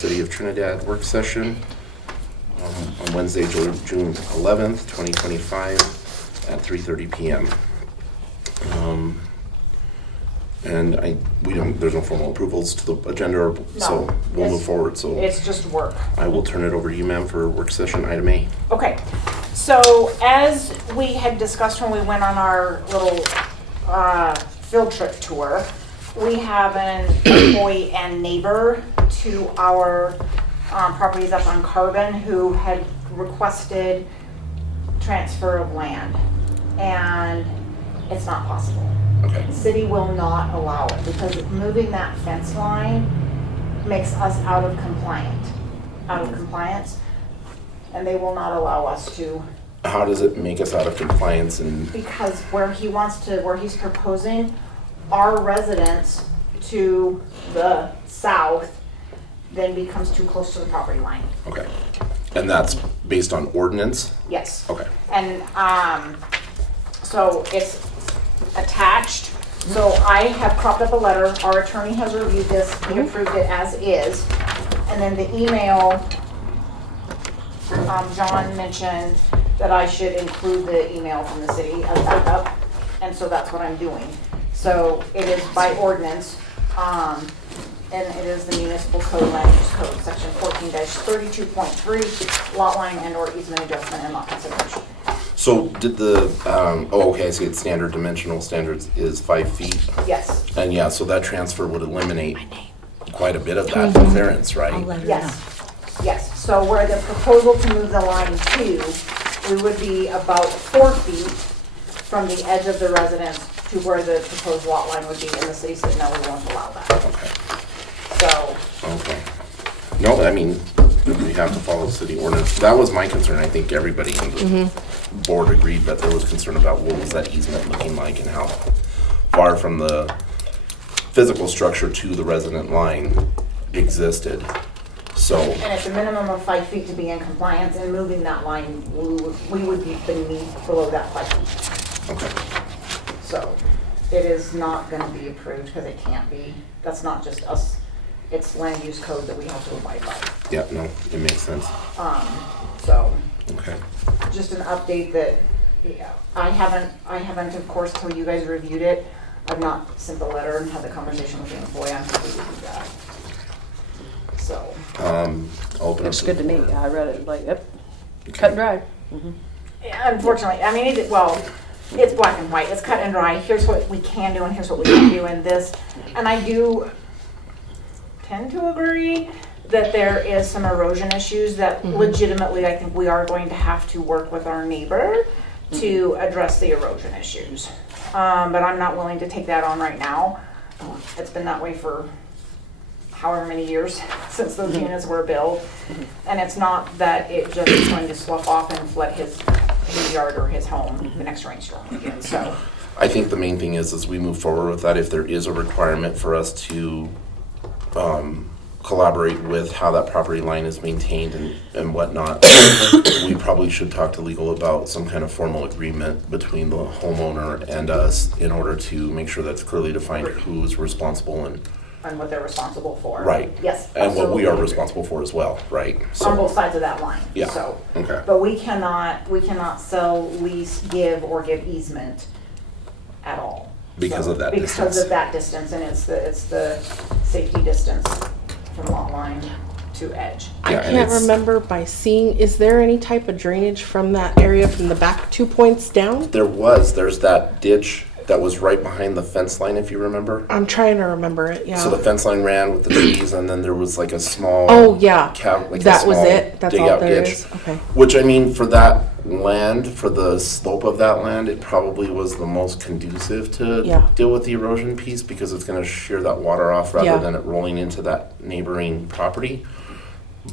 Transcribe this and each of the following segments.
City of Trinidad work session on Wednesday, June 11th, 2025 at 3:30 p.m. There's no formal approvals to the agenda, so we'll move forward. So it's just work. I will turn it over to you, ma'am, for work session item A. Okay, so as we had discussed when we went on our little field trip tour, we have an employee and neighbor to our properties up on Carbon who had requested transfer of land, and it's not possible. Okay. The city will not allow it because moving that fence line makes us out of compliance, and they will not allow us to. How does it make us out of compliance? And because where he's proposing our residence to the south then becomes too close to the property line. okay, and that's based on ordinance? Yes. Okay. And so it's attached. So I have cropped up a letter. Our attorney has reviewed this. He approved it as is. And then the email, John mentioned that I should include the email from the city as backup. And so that's what I'm doing. So it is by ordinance, and it is the municipal code, land use code, section 14-32.3, lot line and or easement adjustment and lot consideration. So did the, okay, I see it's standard dimensional standards is 5 feet. Yes. And yeah, so that transfer would eliminate quite a bit of that clearance, right? Yes. Yes. So where the proposal to move the line to, we would be about 4 feet from the edge of the residence to where the proposed lot line would be, and the city said, no, we won't allow that. Okay. So. Okay. No, I mean, we have to follow city ordinance. That was my concern. I think everybody on the board agreed that there was concern about what was that easement looking like and how far from the physical structure to the resident line existed. So. And it's a minimum of 5 feet to be in compliance, and moving that line, we would be below that 5 feet. Okay. So it is not going to be approved because it can't be. That's not just us. It's land use code that we have to abide by. Yeah, no, it makes sense. So. Okay. Just an update that, yeah, I haven't, of course, till you guys reviewed it. I've not sent the letter and had the conversation with the employee. I'm happy to do that. So. Open Looks up good to me. I read it like, yep, cut and dry. Yeah, unfortunately, I mean, it's black and white. It's cut and dry. Here's what we can do and here's what we can do in this. And I do tend to agree that there is some erosion issues that legitimately I think we are going to have to work with our neighbor to address the erosion issues. But I'm not willing to take that on right now. It's been that way for however many years since those units were built. And it's not that it just is going to slough off and flood his yard or his home the next rainstorm again. So I think the main thing is as we move forward with that, if there is a requirement for us to collaborate with how that property line is maintained and whatnot, we probably should talk to legal about some kind of formal agreement between the homeowner and us in order to make sure that's clearly defined who's responsible and what they're responsible for. right. Yes. And what we are absolutely. responsible for as well, right? On both sides of that line. Yeah. So. Okay. But we cannot sell, lease, give, or give easement at all. Because of that Because distance. of that distance, and it's the safety distance from lot line to edge. I Yeah, and can't it's- remember by seeing, is there any type of drainage from that area from the back 2 points down? There's that ditch that was right behind the fence line, if you remember. I'm trying to remember it, yeah. So the fence line ran with the trees, and then there was like a small. Oh, yeah. Like That a was small it? That's all dig-out there ditch. is? Okay. Which, I mean, for that land, for the slope of that land, it probably was the most conducive to Yeah. deal with the erosion piece because it's going to shear that water off rather Yeah. than it rolling into that neighboring property.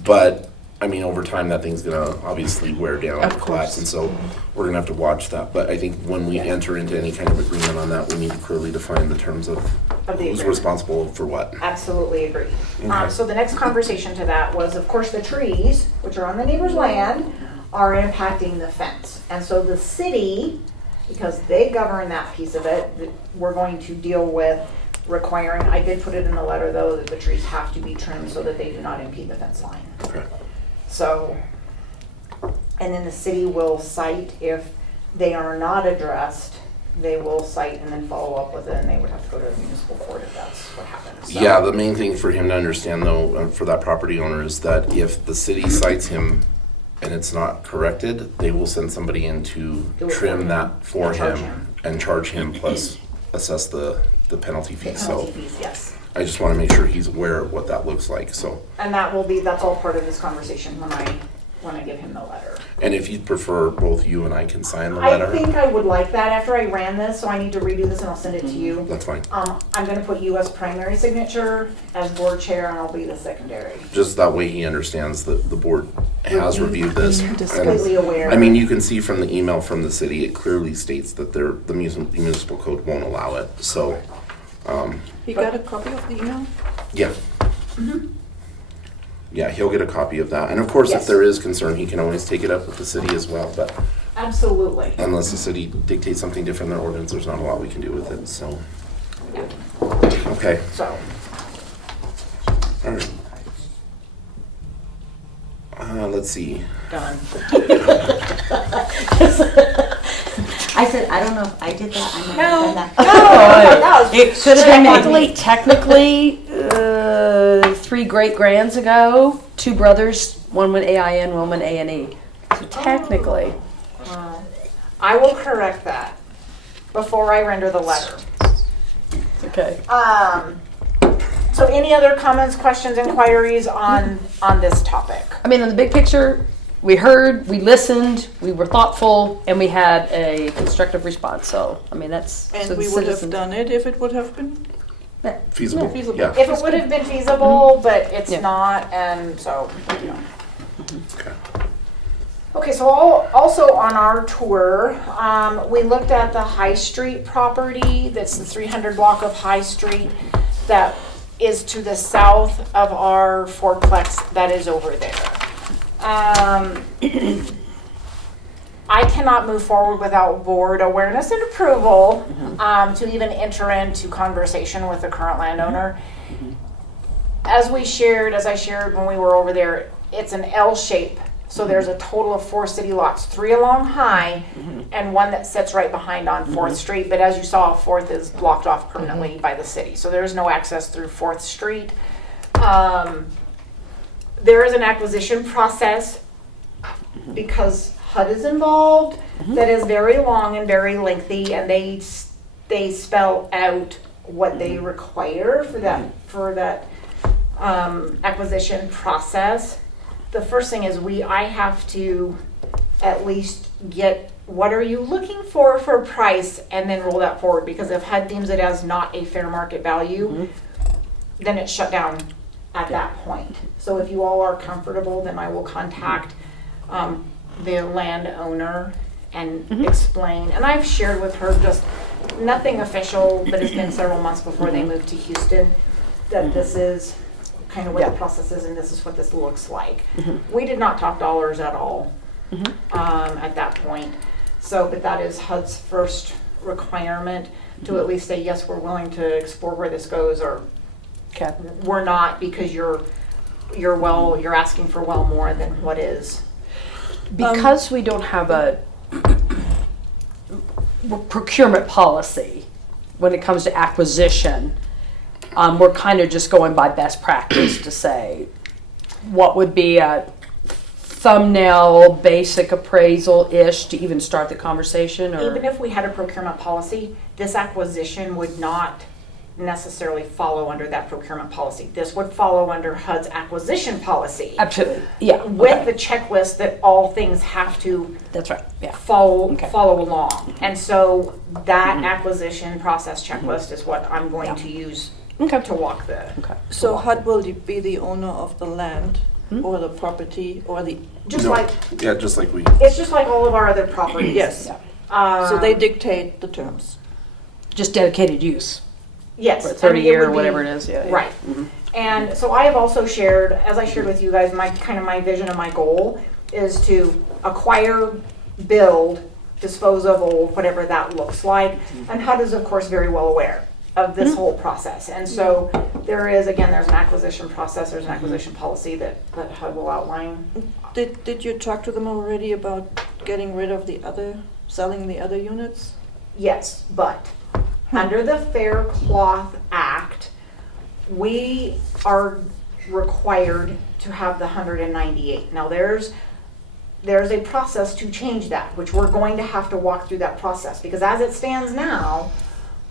But I mean, over time, that thing's gonna obviously wear down Of and collapse, course. and so we're gonna have to watch that. But I think when we enter into any kind of agreement on that, we need to clearly define the terms of the who's agreement. responsible for what. Absolutely agree. Okay. So the next conversation to that was, of course, the trees, which are on the neighbor's land, are impacting the fence. And so the city, because they govern that piece of it, we're going to deal with requiring, I did put it in the letter though, that the trees have to be trimmed so that they do not impede the fence line. Okay. So, and then the city will cite if they are not addressed, they will cite and then follow up with it, and they would have to go to municipal court if that's what happens. So- Yeah, the main thing for him to understand though, for that property owner, is that if the city cites him and it's not corrected, they will send somebody in to Do it for trim him. that for And charge him him. and charge him plus assess the penalty The fee. penalty So fees, yes. I just want to make sure he's aware of what that looks like. So, And that's all part of this conversation when I give him the letter. and if you'd prefer, both you and I can sign the I letter. think I would like that after I ran this, so I need to redo this and I'll send it to you. That's fine. I'm gonna put you as primary signature, as board chair, and I'll be the secondary. Just that way he understands that the board has reviewed this. Completely aware. I mean, you can see from the email from the city, it clearly states that the municipal code won't allow it. So, You got a copy of the email? yeah. Yeah, he'll get a copy of that. And of course, if Yes. there is concern, he can always take it up with the city as well. But Absolutely. unless the city dictates something different in their ordinance, there's not a lot we can do with it. So, Yeah. okay, So, all right. Let's see. done. I said, I don't know if I did that. I might have No. done that. That was- It could have been technically, 3 great-grands ago, 2 brothers, one went AIN, one went A&E. So technically, I will correct that before I render the letter. okay. So any other comments, questions, inquiries on this topic? I mean, in the big picture, we heard, we listened, we were thoughtful, and we had a constructive response. So, I mean, that's... so And the we would have citizens- done it if it would have been Feasible. feasible. Yeah. If it would have been feasible, but it's Yeah. not, and so, you know. Okay. Okay, so also on our tour, we looked at the High Street property, that's the 300 block of High Street that is to the south of our fourplex that is over there. I cannot move forward without board awareness and approval to even enter into conversation with the current landowner. As I shared when we were over there, it's an L shape. So there's a total of 4 city lots, 3 along High and one that sits right behind on 4th Street. But as you saw, 4th is blocked off permanently by the city. So there is no access through 4th Street. There is an acquisition process because HUD is involved that is very long and very lengthy, and they spell out what they require for that acquisition process. The first thing is I have to at least get what are you looking for price, and then roll that forward, because if HUD deems it as not a fair market value, then it's shut down at that point. So if you all are comfortable, then I will contact the landowner and explain. And I've shared with her just nothing official, but it's been several months before they moved to Houston, that this is kind of what the process is and this is what this looks like. We did not talk dollars at all at that point. So, but that is HUD's first requirement, to at least say, yes, we're willing to explore where this goes, or Okay. we're not, because you're asking for well more than what is. Because we don't have a procurement policy when it comes to acquisition, we're kind of just going by best practice to say what would be a thumbnail basic appraisal-ish to even start the conversation, or Even if we had a procurement policy, this acquisition would not necessarily follow under that procurement policy. This would follow under HUD's acquisition policy, absolutely, yeah, with the okay. checklist that all things have to That's right, yeah. follow Okay. along. And so that acquisition process checklist is what I'm going to use Okay. to walk the. Okay. So HUD will be the owner of the land or the property or the, Just No. like, Yeah, just like we. it's just like all of our other properties. yes. Yeah. So they dictate the terms. Just dedicated use, Yes. for I mean, 30 it year would or be- whatever it is, yeah. yeah. Right. And so I have also shared, as I shared with you guys, my vision and my goal is to acquire, build, dispose of old, whatever that looks like. And HUD is of course very well aware of this whole process. And so there's an acquisition process, there's an acquisition policy that HUD will outline. Did you talk to them already about getting rid of selling the other units? Yes, but under the Fair Cloth Act, we are required to have the 198. Now there's a process to change that, which we're going to have to walk through that process, because as it stands now,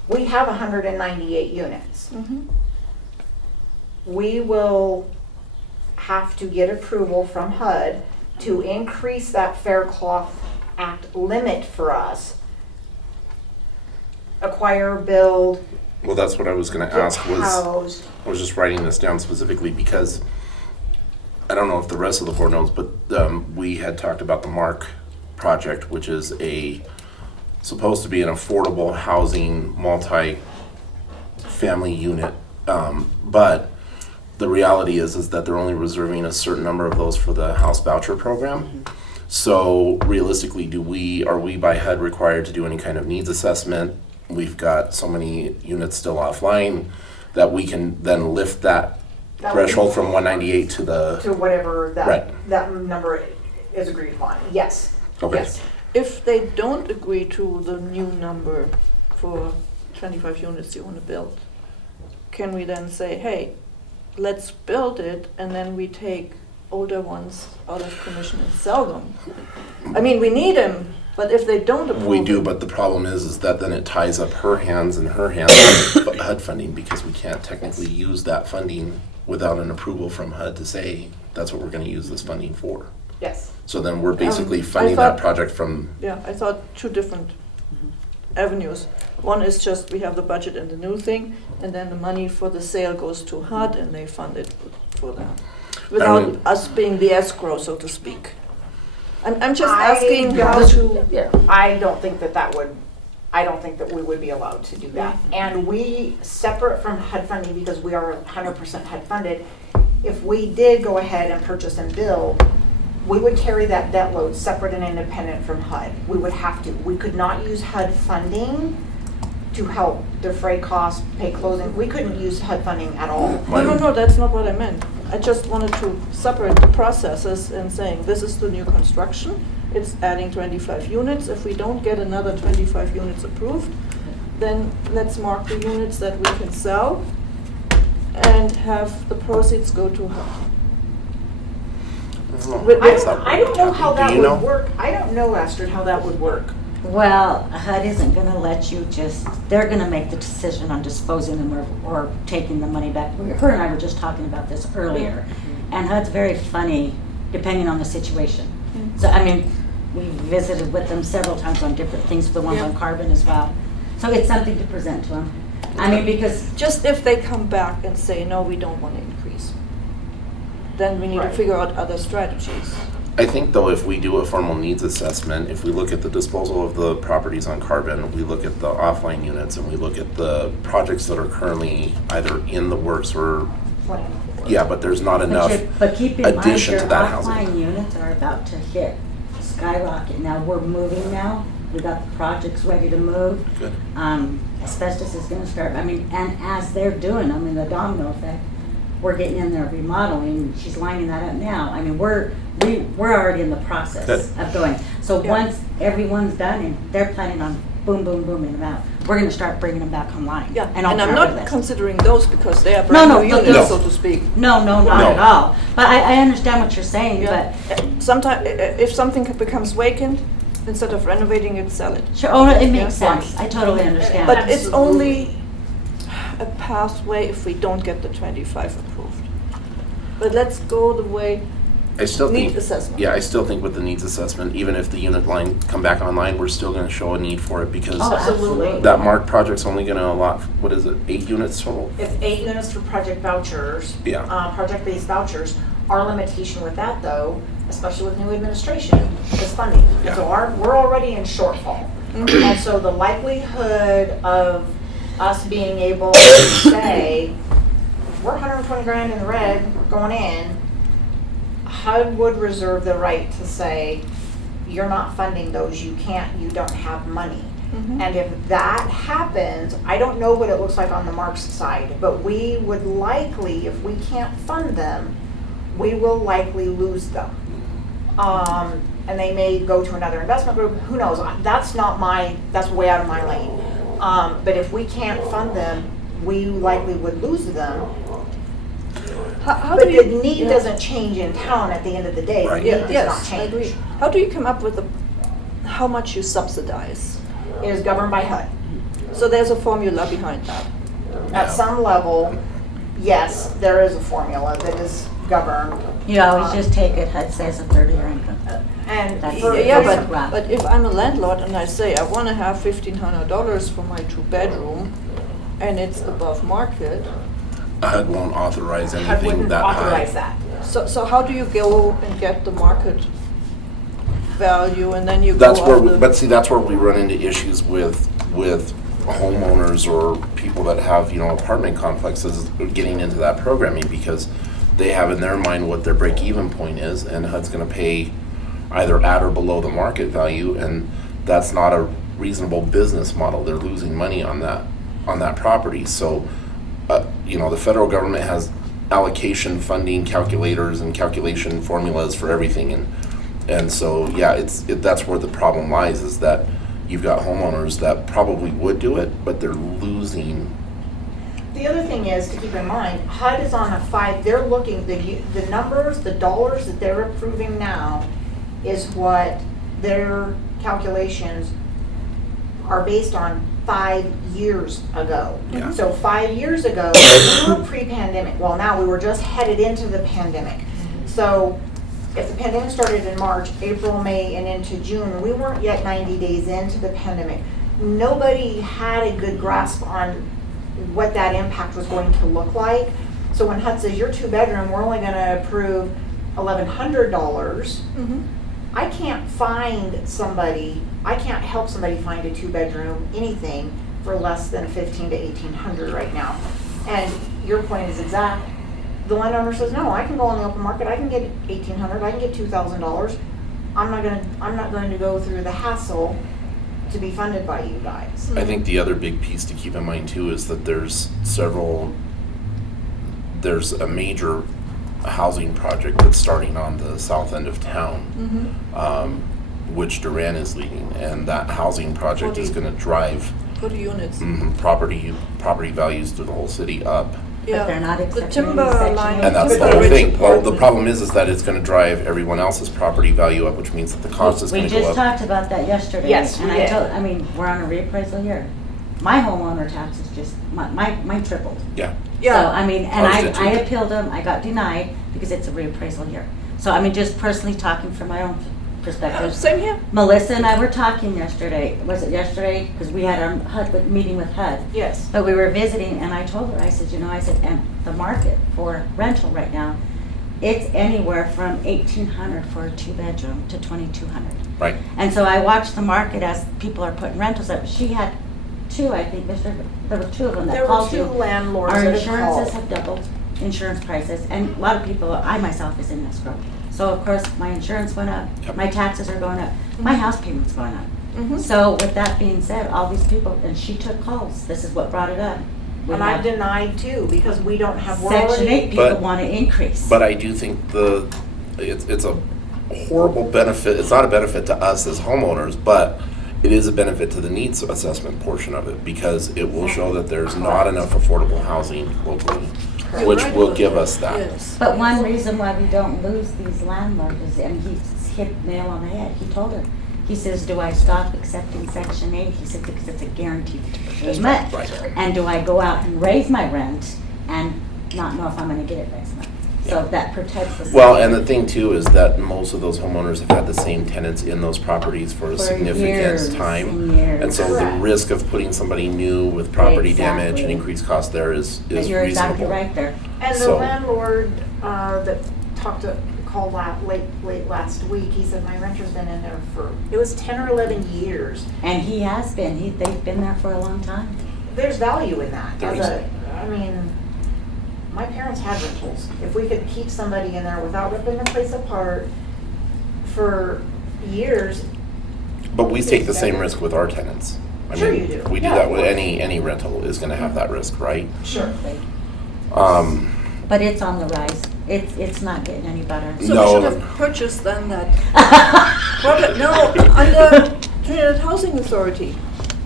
we have 198 units. We will have to get approval from HUD to increase that Fair Cloth Act limit for us. Acquire, build, Well, that's what I was gonna ask house. I was just writing this down specifically because I don't know if the rest of the board knows, but we had talked about the MARC project, which is supposed to be an affordable housing multi-family unit. But the reality is that they're only reserving a certain number of those for the house voucher program. So realistically, are we by HUD required to do any kind of needs assessment? We've got so many units still offline that we can then lift that threshold from 198 to whatever Right. that number is agreed upon. Yes. Okay. Yes. If they don't agree to the new number for 25 units you want to build, can we then say, hey, let's build it, and then we take older ones out of commission and sell them? I mean, we need them, but if they don't approve We do, it- but the problem is that then it ties up her hands with HUD funding, because we can't technically use that funding without an approval from HUD to say that's what we're gonna use this funding for. Yes. So then we're basically I funding thought- that project from, Yeah, I thought two different avenues. One is just we have the budget and the new thing, and then the money for the sale goes to HUD and they fund it for that. Without us being the escrow, so to speak. I'm just asking how to, Yeah. I don't think that we would be allowed to do that. And we, separate from HUD funding, because we are 100% HUD funded, if we did go ahead and purchase and build, we would carry that debt load separate and independent from HUD. We would have to. We could not use HUD funding to help defray costs, pay closing. We couldn't use HUD funding at all. no, that's not what I meant. I just wanted to separate the processes and saying, this is the new construction, it's adding 25 units. If we don't get another 25 units approved, then let's mark the units that we can sell and have the proceeds go to HUD. I don't know how that Do you know? would work. I don't know, Astrid, how that would work. Well, HUD isn't gonna let you they're gonna make the decision on disposing them or taking the money back. Her and I were just talking about this earlier, and HUD's very funny depending on the situation. So, I mean, we visited with them several times on different things, the ones on carbon as well. So it's something to present to them. I mean, because Just if they come back and say, no, we don't want to increase, then we need to Right. figure out other strategies. I think though, if we do a formal needs assessment, if we look at the disposal of the properties on carbon, we look at the offline units, and we look at the projects that are currently either in the works or, yeah, but there's not enough But keep in mind, addition your to that housing. offline units are about to hit skyrocket. Now, we're moving now. We got the projects ready to move. Good. Asbestos is gonna start, I mean, and as they're doing, I mean, the domino effect, we're getting in there remodeling, she's lining that up now. I mean, we're already in the process Good. of going. So Yeah. once everyone's done and they're planning on booming them out, we're gonna start bringing them back online. Yeah, And and on I'm our not list. considering those because they are No, brand no, new no, units, no. so to speak. No, not No. at all. But I understand what you're saying, Yeah. but Sometimes, if something becomes vacant, instead of renovating it, sell it. sure, oh, it makes Yeah. sense. I totally understand. But it's Absolutely. only a pathway if we don't get the 25 approved. But let's go the way, I still Need think, assessment. yeah, I still think with the needs assessment, even if the unit line come back online, we're still gonna show a need for it, because Oh, absolutely. that MARC project's only gonna allot, what is it, 8 units total? It's 8 units for project vouchers. Yeah. Project-based vouchers. Our limitation with that, though, especially with new administration, is funding. Yeah. So we're already in shortfall. And so the likelihood of us being able to say, we're 120 grand in the red going in, HUD would reserve the right to say, you're not funding those, you can't, you don't have money. And if that happens, I don't know what it looks like on the Marks side, but we would likely, if we can't fund them, we will likely lose them. And they may go to another investment group, who knows? That's way out of my lane. But if we can't fund them, we likely would lose them. How But do you? the need doesn't change in town at the end of the day. The Right. need does not Yes, I change. agree. How do you come up with how much you subsidize? It is governed by HUD. So there's a formula behind that. At some level, yes, there is a formula that is governed. You always just take it, HUD says a third of your income. And That's for, it. Yeah, Right. but if I'm a landlord and I say I want to have $1,500 for my 2-bedroom and it's above market, HUD won't authorize HUD anything wouldn't that high. authorize that. so how do you go and get the market value and then you That's go where, off the- but see, that's where we run into issues with homeowners or people that have, apartment complexes getting into that programming, because they have in their mind what their break-even point is, and HUD's gonna pay either at or below the market value, and that's not a reasonable business model. They're losing money on that property. So, the federal government has allocation funding calculators and calculation formulas for everything, and so, yeah, that's where the problem lies, is that you've got homeowners that probably would do it, but they're losing. The other thing is to keep in mind, HUD is on they're looking, the numbers, the dollars that they're approving now is what their calculations are based on 5 years ago. Yeah. So 5 years ago, we were pre-pandemic. Well, now we were just headed into the pandemic. So if the pandemic started in March, April, May, and into June, we weren't yet 90 days into the pandemic. Nobody had a good grasp on what that impact was going to look like. So when HUD says, your 2-bedroom, we're only gonna approve $1,100, I can't help somebody find a 2-bedroom, anything, for less than $1,500 to $1,800 right now. And your point is exact. The landowner says, no, I can go on the open market, I can get $1,800, I can get $2,000. I'm not going to go through the hassle to be funded by you guys. I think the other big piece to keep in mind too is that there's a major housing project that's starting on the south end of town, which Duran is leading, and that housing project is gonna drive 40 units. property values through the whole city up. Yeah. they're not The accepting timber any Section line. 8. And that's the timber whole rich thing. Well, the apartment. problem is that it's gonna drive everyone else's property value up, which means that the cost is We gonna go just up. talked about that yesterday. Yes, And we did. we're on a reappraisal year. My homeowner taxes mine tripled. Yeah, So, and Ours did too. I appealed them, I got denied because it's a reappraisal year. So, just personally talking from my own perspective. Same here. Melissa and I were talking yesterday, was it yesterday? Because we had our meeting with HUD. Yes. But we were visiting and I told her, I said, and the market for rental right now, it's anywhere from $1,800 for a 2-bedroom to $2,200. right. And so I watched the market as people are putting rentals up. She had 2, I think, there were 2 of them that There were called 2 you. landlords Our that had insurances called. have doubled, insurance prices, and a lot of people, I myself is in escrow. So of course, my insurance went up, Yep. my taxes are going up, my house payment's going up. So with that being said, all these people, and she took calls, this is what brought it up. We And I've have denied too, because we don't have, we're Section already, 8 people But- want to increase. But I do think it's a horrible benefit. It's not a benefit to us as homeowners, but it is a benefit to the needs assessment portion of it, because it will show that there's not enough affordable housing locally, You're which right will about give that. us that. Yes. But one reason why we don't lose these landlords is, and he hit nail on the head, he told her, he says, do I stop accepting Section 8? He said, because it's a guaranteed payment. Right. And do I go out and raise my rent and not know if I'm gonna get it next month? So Yeah. that protects the. Well, city. and the thing too is that most of those homeowners have had the same tenants in those properties for a For significant years time. and years. And so the Correct. risk of putting somebody new with property damage and Exactly. increased cost there is But reasonable. you're exactly right there. and the So- landlord that called late last week, he said, my renter's been in there it was 10 or 11 years. And he has been, they've been there for a long time. There's value in that. There is. My parents had rentals. If we could keep somebody in there without ripping the place apart for years, But we take the same risk with our tenants. I Sure mean, you do. we do Yeah, that of with course. any rental is gonna have that risk, right? Sure. But it's on the rise. It's not getting any better. So No. we should have purchased then that, under Trinidad Housing Authority,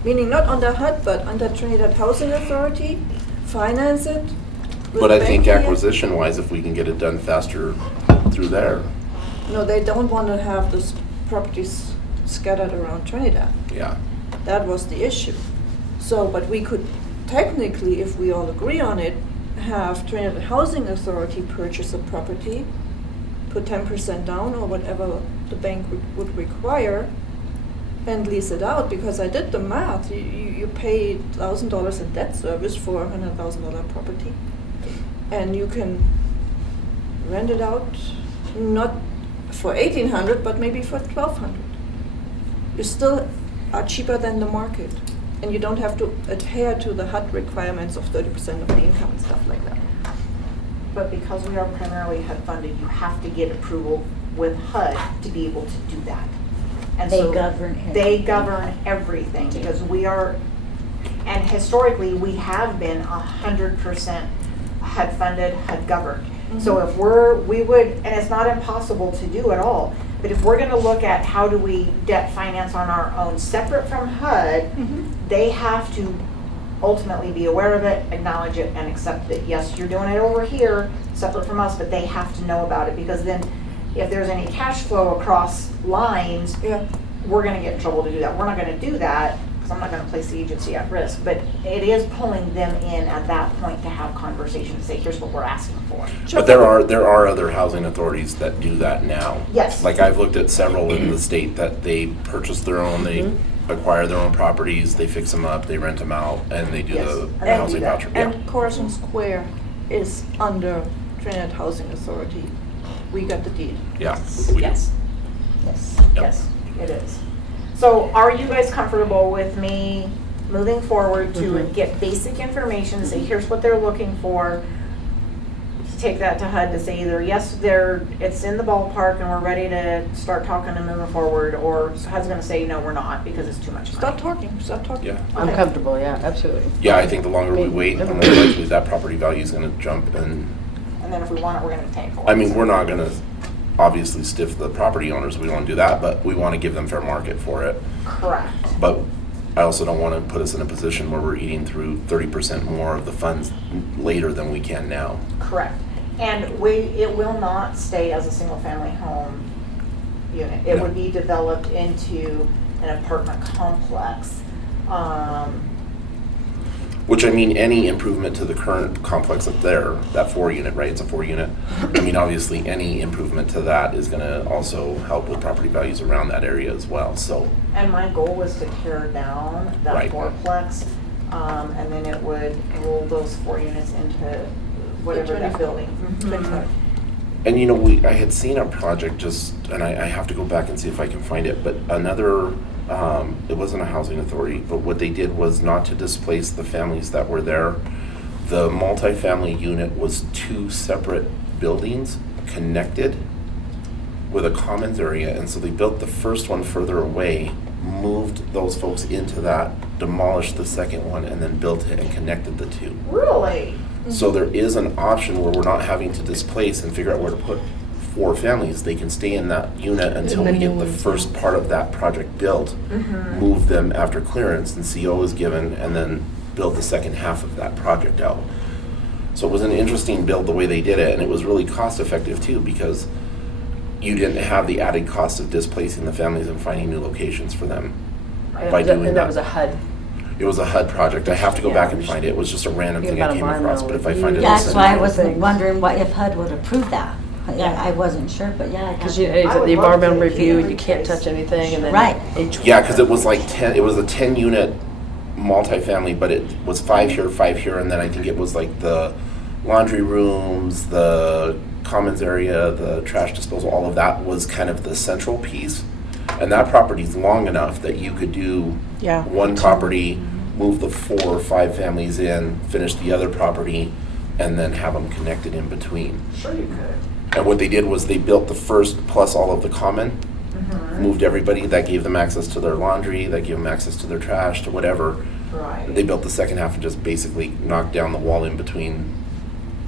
meaning not under HUD, but under Trinidad Housing Authority, finance it. with But I think banking. acquisition wise, if we can get it done faster through there, No, they don't want to have those properties scattered around Trinidad. yeah. That was the issue. So, but we could technically, if we all agree on it, have Trinidad Housing Authority purchase a property, put 10% down or whatever the bank would require, and lease it out, because I did the math. You pay $1,000 in debt service for a $100,000 property, and you can rent it out, not for $1,800, but maybe for $1,200. You still are cheaper than the market, and you don't have to adhere to the HUD requirements of 30% of the income and stuff like that. But because we are primarily HUD funded, you have to get approval with HUD to be able to do that. And They so govern They everything. govern everything, because we are, and historically, we have been 100% HUD funded, HUD governed. So if we would, and it's not impossible to do at all, but if we're gonna look at how do we debt finance on our own, separate from HUD, they have to ultimately be aware of it, acknowledge it, and accept it. Yes, you're doing it over here, separate from us, but they have to know about it, because then if there's any cash flow across lines, Yeah. we're gonna get in trouble to do that. We're not gonna do that, because I'm not gonna place the agency at risk, but it is pulling them in at that point to have conversations, to say, here's what we're asking for. But there are other housing authorities that do that now. Yes. Like I've looked at several in the state that they purchase their own, they acquire their own properties, they fix them up, they rent them out, and they do Yes. the And they housing do that. voucher. Yeah. And Corazon Square is under Trinidad Housing Authority. We got the deed. Yeah. we do. Yes. Yes. Yep. Yes, it is. So are you guys comfortable with me moving forward to get basic information, say here's what they're looking for? Take that to HUD to say either yes, it's in the ballpark and we're ready to start talking and moving forward, or HUD's gonna say no, we're not, because it's too much Stop money. talking. Yeah. I'm Okay. comfortable, yeah, absolutely. Yeah, I think the longer we Maybe. wait, the more likely that property value is gonna jump, and, And then if we want it, we're gonna be paying for it. I mean, we're not gonna obviously stiff the property owners, we don't wanna do that, but we wanna give them fair market for it. Correct. But I also don't wanna put us in a position where we're eating through 30% more of the funds later than we can now. Correct. And it will not stay as a single-family home unit. It No. would be developed into an apartment complex. Which, I mean, any improvement to the current complex up there, that 4-unit, right, it's a 4-unit. I mean, obviously, any improvement to that is gonna also help with property values around that area as well, so. And my goal was to tear down that Right. fourplex, and then it would roll those 4 units into whatever that 25. building. 25. And you know, I had seen a project just, and I have to go back and see if I can find it, but another, it wasn't a housing authority, but what they did was not to displace the families that were there. The multifamily unit was 2 separate buildings connected with a commons area, and so they built the first one further away, moved those folks into that, demolished the second one, and then built it and connected the 2. Really? So there is an option where we're not having to displace and figure out where to put 4 families. They can stay in that unit until the we new get the ones. first part of that project built, move them after clearance and CO is given, and then build the second half of that project out. So it was an interesting build the way they did it, and it was really cost effective too, because you didn't have the added cost of displacing the families and finding new locations for them. By doing And that was a that. HUD. It was a HUD project. I have to go Yeah. back and find it. It was just a random Yeah, thing I about a came mile across, but if I review. find it, Yeah, I'll that's send why I it. was Thing. wondering if HUD would approve that. Yeah. I wasn't sure, but yeah. Because I you, got- it's I at would the love to environmental if you review, can you can't replace- touch anything, and then. Right. Yeah, because it was like 10, it was a 10-unit multifamily, but it was 5 here, 5 here, and then I think it was like the laundry rooms, the commons area, the trash disposal, all of that was kind of the central piece. And that property's long enough that you could do Yeah. one property, move the 4 or 5 families in, finish the other property, and then have them connected in between. Sure you could. And what they did was they built the first plus all of the common, moved everybody, that gave them access to their laundry, that gave them access to their trash, to whatever. Right. They built the second half and just basically knocked down the wall in between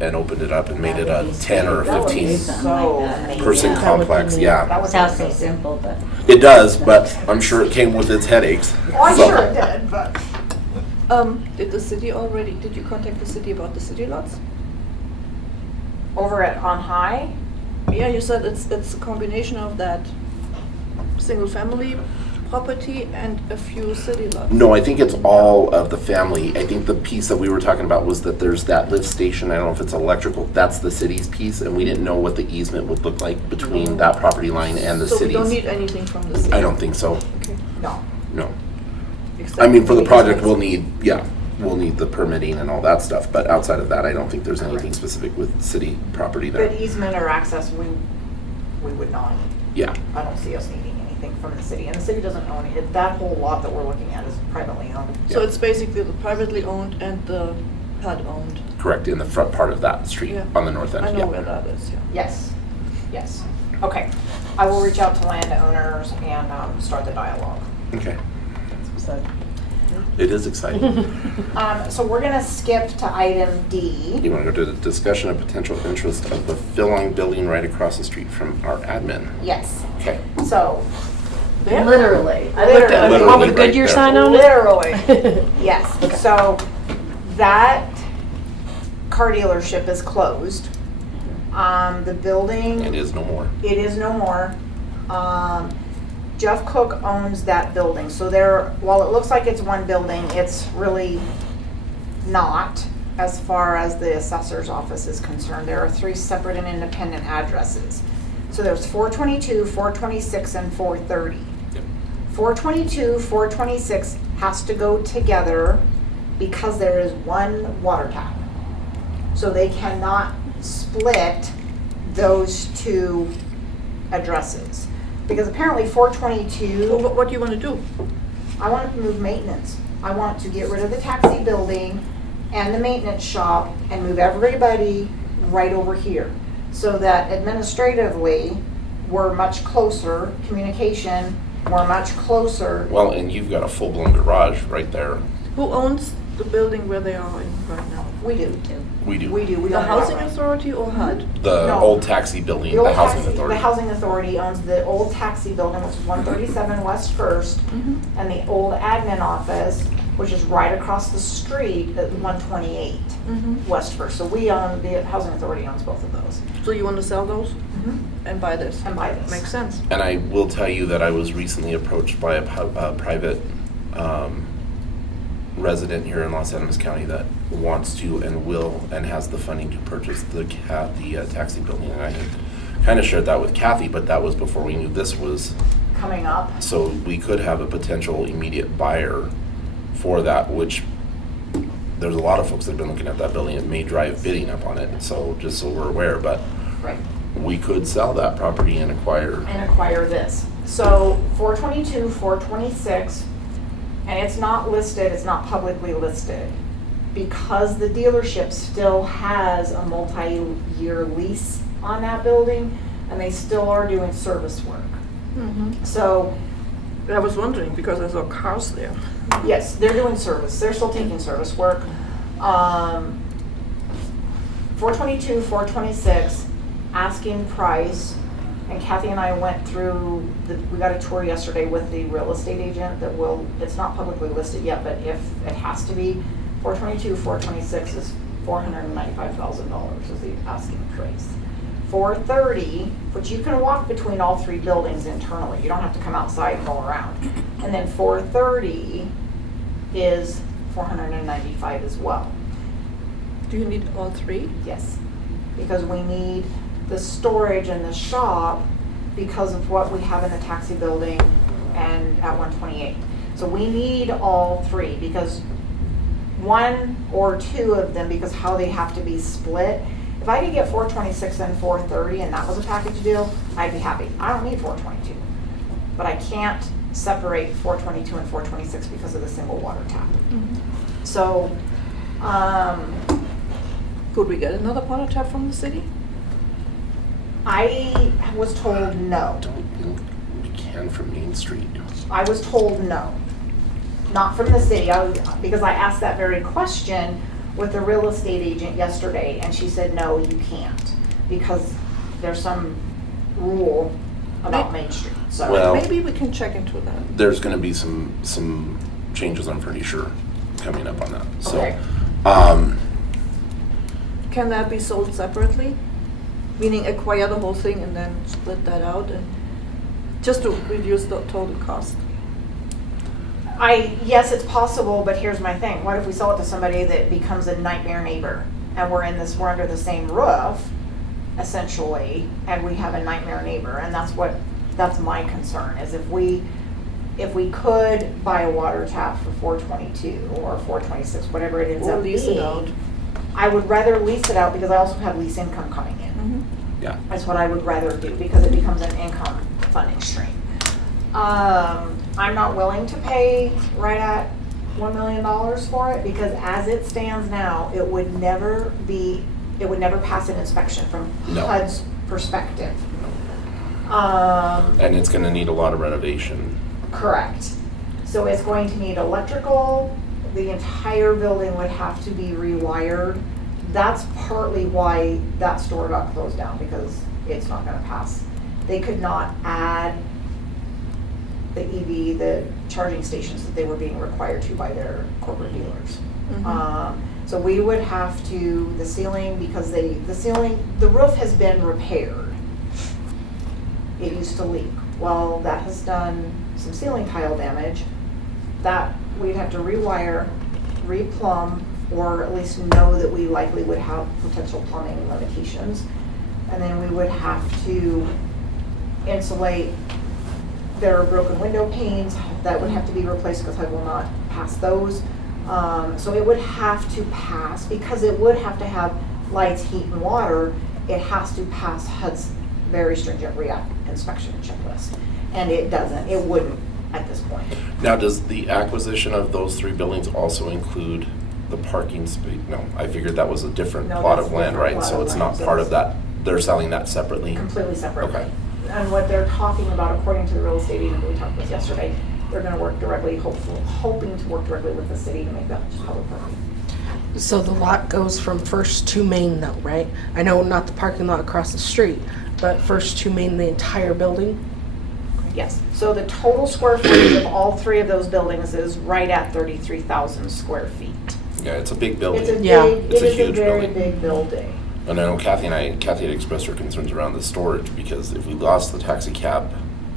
and opened it up and made it a 10 or a That would be 15 so amazing. person Yeah. complex, That yeah. would Sounds so be amazing. simple, but. It does, but I'm sure it came with its headaches. Oh, I'm So- sure it did, but. Did you contact the city about the city lots? Over at On High, Yeah, you said it's a combination of that single-family property and a few city lots. No, I think it's all of the family. I think the piece that we were talking about was that there's that lift station. I don't know if it's electrical. That's the city's piece, and we didn't know what the easement would look like between that property line and the So we don't cities. need anything from the city? I don't think so. Okay. no. No. Except I mean, for the the project, easements. we'll need the permitting and all that stuff. But outside of that, I don't think there's anything specific with city property But there. easement or access, we would not. Yeah. I don't see us needing anything from the city, and the city doesn't own it. That whole lot that we're looking at is privately owned. So Yeah. it's basically the privately owned and the HUD owned. Correct, in the front part of that street Yeah. on the north end. I know Yeah. where that is, yeah. Yes, yes. Okay, I will reach out to landowners and start the dialogue. Okay. So, It is exciting. So we're gonna skip to item D. You want to go to the discussion of potential interest of the fill-line building right across the street from our admin? Yes, Okay. so, literally. Literally. The one with a Right Goodyear there. sign on it? literally, yes. So that car dealership is closed. The building. It is no more. It is no more. Jeff Cook owns that building, so there, while it looks like it's one building, it's really not as far as the assessor's office is concerned. There are 3 separate and independent addresses. So there's 422, 426, and 430. Yep. 422, 426 has to go together because there is one water tap. So they cannot split those 2 addresses. Because apparently So 422, what do you want to do? I want to move maintenance. I want to get rid of the taxi building and the maintenance shop and move everybody right over here. So that administratively, we're much closer, communication, we're much closer. Well, and you've got a full-blown garage right there. Who owns the building where they are in right now? We do. We do. We do. We The own it housing outright. authority or HUD? The No. old taxi building, The old the housing taxi- authority. The housing authority owns the old taxi building, which is 137 West First, and the old admin office, which is right across the street at 128 West First. So we own, the housing authority owns both of those. So you want to sell those and buy this? And buy this. Makes sense. And I will tell you that I was recently approached by a private resident here in Los Angeles County that wants to and will and has the funding to purchase the taxi building. And I had kind of shared that with Kathy, but that was before we knew this was. Coming up. So we could have a potential immediate buyer for that, which there's a lot of folks that have been looking at that building. It may drive bidding up on it, so just so we're aware, but Right. we could sell that property and acquire. And acquire this. So 422, 426, and it's not listed, it's not publicly listed, because the dealership still has a multi-year lease on that building, and they still are doing service work. So, I was wondering because I saw cars there. yes, they're doing service, they're still taking service work. 422, 426, asking price, and Kathy and I went through, we got a tour yesterday with the real estate agent that will, it's not publicly listed yet, but if it has to be, 422, 426 is $495,000 is the asking price. 430, which you can walk between all 3 buildings internally, you don't have to come outside and go around. And then 430 is 495 as well. Do you need all 3? Yes, because we need the storage and the shop because of what we have in the taxi building and at 128. So we need all 3 because 1 or 2 of them, because how they have to be split. If I could get 426 and 430 and that was a package deal, I'd be happy. I don't need 422, but I can't separate 422 and 426 because of the single water tap. So, Could we get another water tap from the city? I was told no. We can't. can from Main Street. I was told no, not from the city, because I asked that very question with the real estate agent yesterday, and she said, no, you can't, because there's some rule about Main Street, so. Well- Maybe we can check into that. There's gonna be some changes, I'm pretty sure, coming up on that, so. Okay. Can that be sold separately? Meaning acquire the whole thing and then split that out and just to reduce the total cost? Yes, it's possible, but here's my thing. What if we sell it to somebody that becomes a nightmare neighbor and we're under the same roof, essentially, and we have a nightmare neighbor? And that's my concern, is if we could buy a water tap for $422 or $426, whatever it ends Or up lease it being, out. I would rather lease it out because I also have lease income coming in. Yeah, That's what I would rather do because it becomes an income funding stream. I'm not willing to pay right at $1 million for it because as it stands now, it would never pass an inspection from No. HUD's perspective. and it's gonna need a lot of renovation. Correct. So it's going to need electrical, the entire building would have to be rewired. That's partly why that store got closed down, because it's not gonna pass. They could not add the EV, the charging stations that they were being required to by their corporate dealers. So we would have to, the ceiling, because the roof has been repaired. It used to leak. Well, that has done some ceiling tile damage. That we'd have to rewire, replumb, or at least know that we likely would have potential plumbing limitations. And then we would have to insulate. There are broken window panes that would have to be replaced because I will not pass those. So it would have to pass, because it would have to have lights, heat, and water. It has to pass HUD's very stringent inspection checklist. And it doesn't, it wouldn't at this point. Now, does the acquisition of those 3 buildings also include the parking space? No, I figured that was a different No, plot that's of a land, different right? plot So of it's land, not so part of it's- that, they're selling that separately? Completely separately. Okay. And what they're talking about, according to the real estate agent that we talked with yesterday, they're gonna work directly, hoping to work directly with the city to make that public parking. So the lot goes from First to Main though, right? I know not the parking lot across the street, but First to Main, the entire building? Yes, so the total square footage of all 3 of those buildings is right at 33,000 square feet. Yeah, it's a big building. It's a Yeah. big, It's it a is a huge very building. big building. And I know Kathy had expressed her concerns around the storage, because if we lost the taxi cab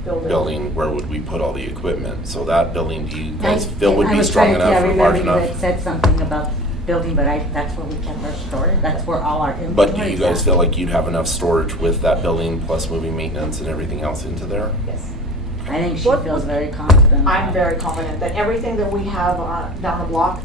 building, where would we put all the equipment? So that building, do you guys feel would be strong enough or large It enough? said something about building, but that's where we kept our storage, that's where all our inventory But do you guys is feel at. like you'd have enough storage with that building plus moving maintenance and everything else into there? Yes. I think she What- feels very confident. I'm about very confident that everything that we have down the block,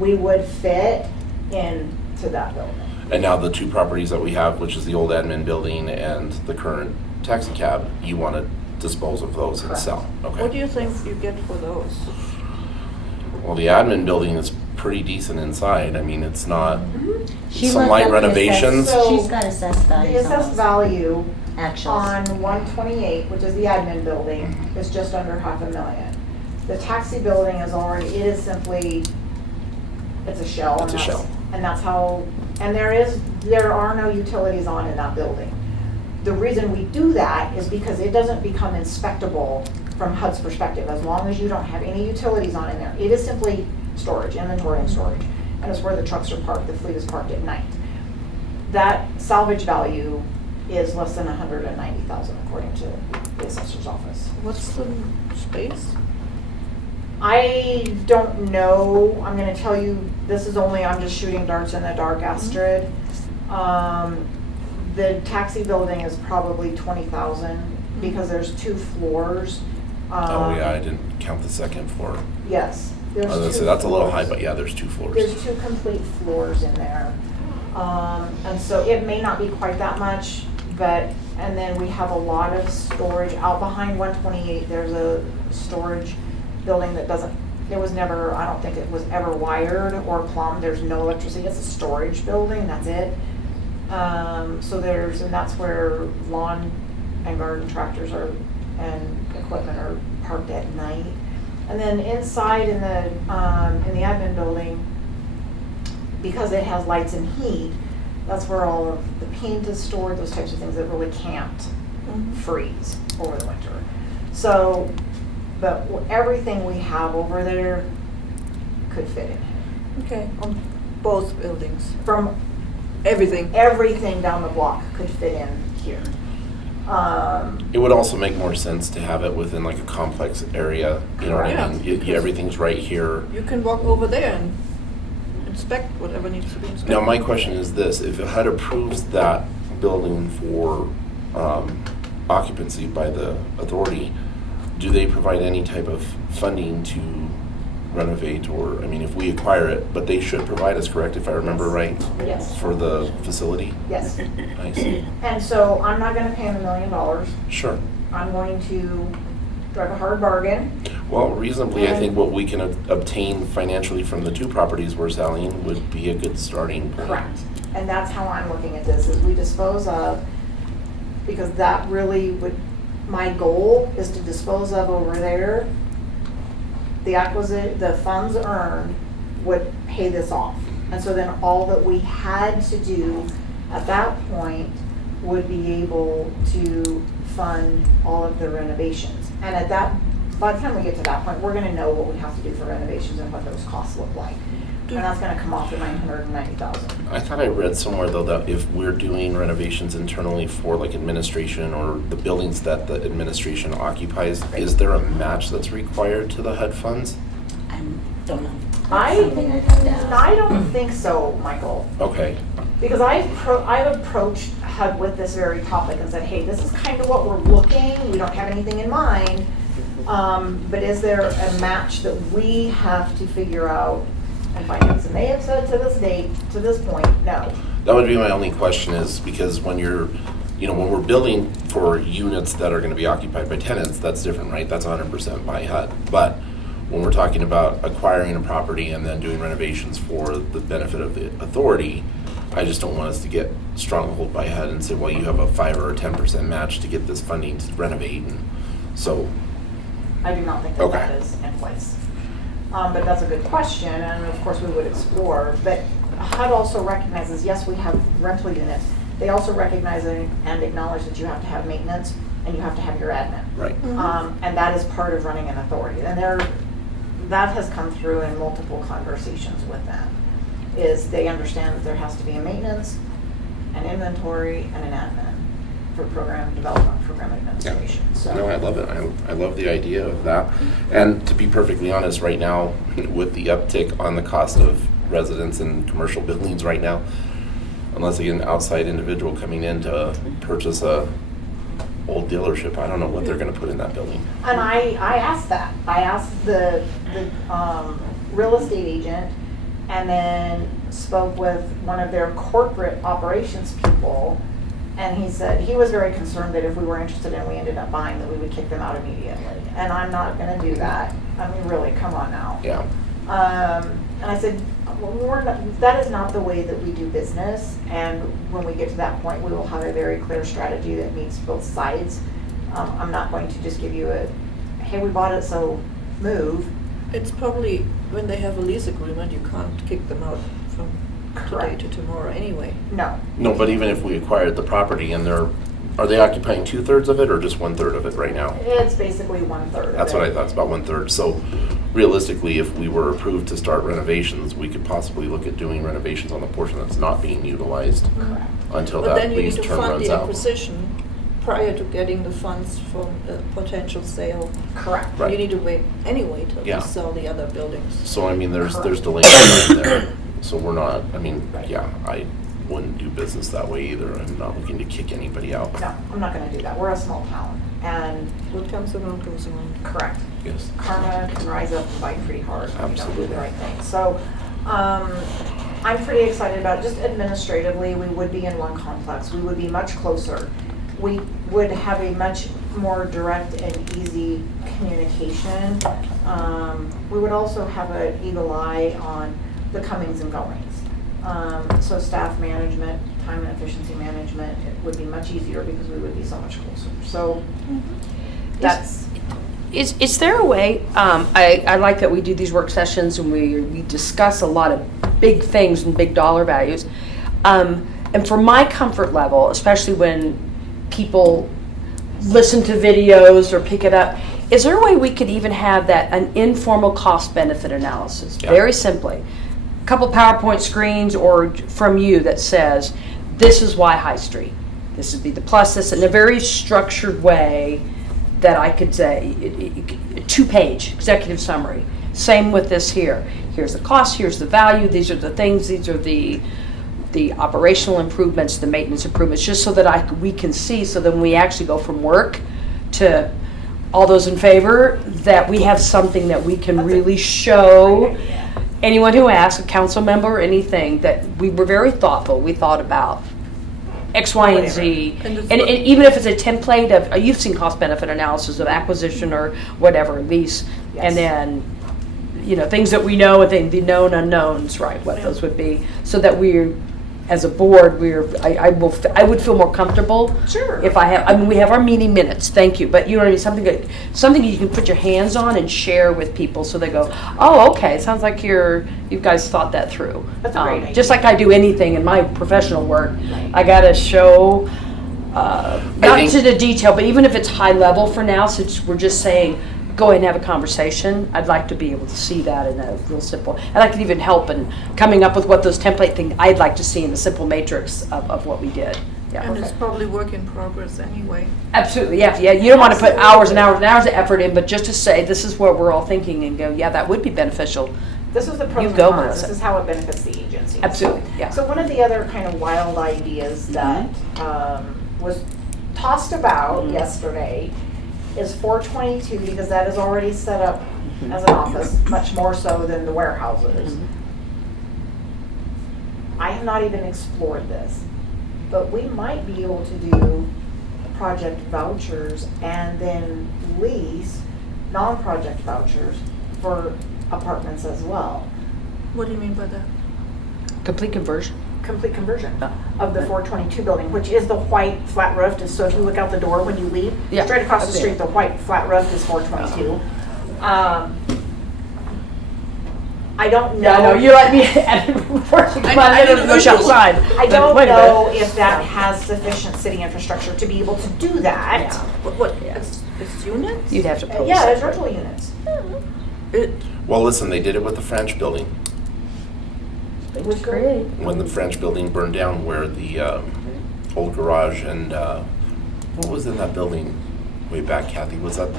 we would fit into that building. And now the 2 properties that we have, which is the old admin building and the current taxi cab, you want to dispose of those and Correct. sell? What do Okay. you think you get for those? Well, the admin building is pretty decent inside. I mean, it's not She some looked light up the renovations. So- She's got assessed values The on assessed those. value Actuals. on 128, which is the admin building, is just under $500,000. The taxi building is already, it is simply, it's a shell. It's a shell. And that's how, and there are no utilities on in that building. The reason we do that is because it doesn't become inspectable from HUD's perspective, as long as you don't have any utilities on in there. It is simply storage, inventory and storage, and it's where the trucks are parked, the fleet is parked at night. That salvage value is less than 190,000 according to the assessor's office. What's the space? I don't know, I'm gonna tell you, this is only, I'm just shooting darts in the dark, Astrid. The taxi building is probably 20,000 because there's 2 floors. Oh, yeah, I didn't count the second floor. Yes, I there's was gonna 2 say, that's a little floors. high, but yeah, there's 2 floors. There's 2 complete floors in there. And so it may not be quite that much, but, and then we have a lot of storage out behind 128. There's a storage building that doesn't, it was never, I don't think it was ever wired or plumbed. There's no electricity. It's a storage building, that's it. So and that's where lawn and garden tractors are and equipment are parked at night. And then inside in the admin building, because it has lights and heat, that's where all of the paint is stored, those types of things that really can't freeze over the winter. So, but everything we have over there could fit in. Okay, on both buildings, From everything. everything down the block could fit in here. It would also make more sense to have it within like a complex area, you know what I Correct. mean? Everything's right here. You can walk over there and inspect whatever needs to be inspected. Now, my question is this, if HUD approves that building for occupancy by the authority, do they provide any type of funding to renovate, or, I mean, if we acquire it, but they should provide us, correct, if I remember right, Yes, for the facility? yes. I see. And so I'm not gonna pay him $1 million. Sure. I'm going to strike a hard bargain. Well, reasonably, I think what we can obtain financially from the two properties we're selling would be a good starting point. Correct. And that's how I'm looking at this, is we dispose of, because that really would, my goal is to dispose of over there. The funds earned would pay this off. And so then all that we had to do at that point would be able to fund all of the renovations. And by the time we get to that point, we're gonna know what we have to do for renovations and what those costs look like. And that's gonna come off the $990,000. I thought I read somewhere though that if we're doing renovations internally for like administration or the buildings that the administration occupies, is there a match that's required to the HUD funds? I don't know. I Something I'd have to ask. don't think so, Michael. Okay, Because I've approached HUD with this very topic and said, hey, this is kind of what we're looking, we don't have anything in mind, but is there a match that we have to figure out and finance? And they have said to this date, to this point, no. that would be my only question, is because when you're, you know, when we're building for units that are gonna be occupied by tenants, that's different, right? That's 100% by HUD. But when we're talking about acquiring a property and then doing renovations for the benefit of the authority, I just don't want us to get stronghold by HUD and say, well, you have a 5 or a 10% match to get this funding to renovate. And so, I do not think that Okay. that is in place. But that's a good question, and of course we would explore. But HUD also recognizes, yes, we have rental units. They also recognize and acknowledge that you have to have maintenance and you have to have your admin. right. And that is part of running an authority. And that has come through in multiple conversations with them, is they understand that there has to be a maintenance, an inventory, and an admin for program development, program administration. So No, I love it. I love the idea of that. And to be perfectly honest, right now, with the uptick on the cost of residents and commercial buildings right now, unless again, outside individual coming in to purchase a old dealership, I don't know what they're gonna put in that building. And I asked that. I asked the real estate agent, and then spoke with one of their corporate operations people, and he said he was very concerned that if we were interested and we ended up buying, that we would kick them out immediately. And I'm not gonna do that. I mean, really, come on now. Yeah, And I said, well, that is not the way that we do business, and when we get to that point, we will have a very clear strategy that meets both sides. I'm not going to just give you hey, we bought it, so move. It's probably, when they have a lease agreement, you can't kick them out from today Correct. to tomorrow anyway. No. no, but even if we acquired the property and are they occupying 2/3 of it or just 1/3 of it right now? It's basically 1/3. That's what I thought, it's about 1/3. So realistically, if we were approved to start renovations, we could possibly look at doing renovations on the portion that's not being utilized Correct. until But that then you need lease to term fund runs the out. acquisition prior to getting the funds from a potential sale. Correct. Right. You need to wait anyway till Yeah. you sell the other buildings. So I mean, there's delay in there. So we're not, I mean, Right. yeah, I wouldn't do business that way either. I'm not looking to kick anybody out. No, I'm not gonna do that. We're a small town, and What comes around goes around. correct. Yes. Karma can rise up and bite pretty hard if you don't do Absolutely. the right thing. So, I'm pretty excited about it. Just administratively, we would be in one complex. We would be much closer. We would have a much more direct and easy communication. We would also have an eagle eye on the comings and goings. So staff management, time and efficiency management, it would be much easier because we would be so much closer. So, That's, Is there a way, I like that we do these work sessions and we discuss a lot of big things and big dollar values. And for my comfort level, especially when people listen to videos or pick it up, is there a way we could even have that, an informal cost benefit analysis? Yeah. Very simply. A couple PowerPoint screens or from you that says, this is why High Street. This would be the plus, this in a very structured way that I could say, 2-page executive summary. Same with this here. Here's the cost, here's the value, these are the things, these are the operational improvements, the maintenance improvements, just so that we can see, so then we actually go from work to all those in favor, that we have something that we can really show anyone who asks, a council member or anything, that we were very thoughtful, we thought about X, Y, and Z. And even if it's a template of, you've seen cost benefit analysis of acquisition or whatever, lease, and then, things that we know and the known unknowns, right, what those would be, so that we're, as a board, I would feel more comfortable. Sure. If we have our meeting minutes, thank you, but you know what I mean, something you can put your hands on and share with people, so they go, oh, okay, it sounds like you guys thought that through. That's a great idea. Just like I do anything in my professional work, I gotta show, not to the detail, but even if it's high level for now, since we're just saying, go ahead and have a conversation, I'd like to be able to see that in a real simple, and I could even help in coming up with what those template things I'd like to see in the simple matrix of what we did. Yeah. And it's probably work in progress anyway. Absolutely, yeah. You don't want to put hours and hours and hours of effort in, but just to say, this is what we're all thinking, and go, yeah, that would be beneficial. this is the pros You and go, cons. Melissa. This is how it benefits the agency. Absolutely, yeah. So one of the other kind of wild ideas that was tossed about yesterday is 422, because that is already set up as an office, much more so than the warehouses. I have not even explored this, but we might be able to do project vouchers and then lease non-project vouchers for apartments as well. What do you mean by that? Complete conversion. Complete conversion of the 422 building, which is the white flat roofed. So if you look out the door when you leave, Yeah, straight across I the see street, it. the white flat roofed is 422. I don't know. Yeah, I know, you let me add it before she come out, I need a go visual. outside. I don't Wait a know minute. if that has sufficient city infrastructure to be able to do that. Yeah. What, it's units? You'd have to post Yeah, it. there's rental units. Well, listen, they did it with the French building. Which great. When the French building burned down, where the old garage and what was in that building way back, Kathy? Was it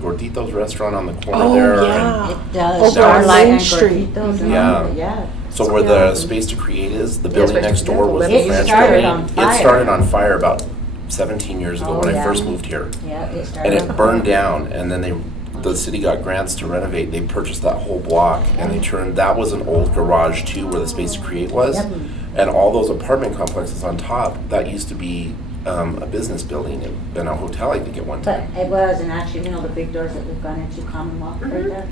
Gordito's restaurant on the corner there? Oh, yeah. It does. Over on Starlight Main and Street. Gorditos and Yeah. all that, yeah. So where the Space to Create is, the building Space to next door Create. was It the French started building. on fire. It started on fire about 17 years ago Oh, when I yeah. first moved here. Yeah, it started. And on it burned fire. down, and then the city got grants to renovate. They purchased that whole block, and that was an old garage too, where the Space to Create was. Yep. And all those apartment complexes on top, that used to be a business building and a hotel, I think, at one But time. it was, and actually, the big doors that we've gone into, Commonwealth right there,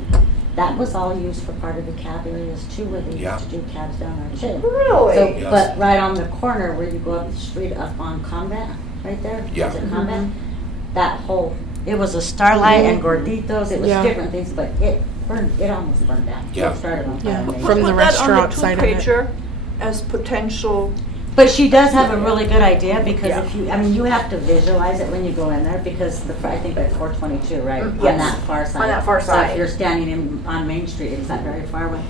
that was all used for part of the cab areas too, where they Yeah. used to do cabs down there too. Really? So, Yes. but right on the corner where you go up the street up on Combat, right there? Yeah. Is it Combat? That whole, it was a Starlight and Gorditos, it was Yeah. different things, but it almost burned down. Yeah. It started on Yeah. fire. From the Put that restaurant on the side of it. two-pager as potential. But she does have a really good idea, because Yeah. if you have to visualize it when you go in there, because I think at 422, right? On Yes. that far side. On that far So side. if you're standing on Main Street, it's not very far away.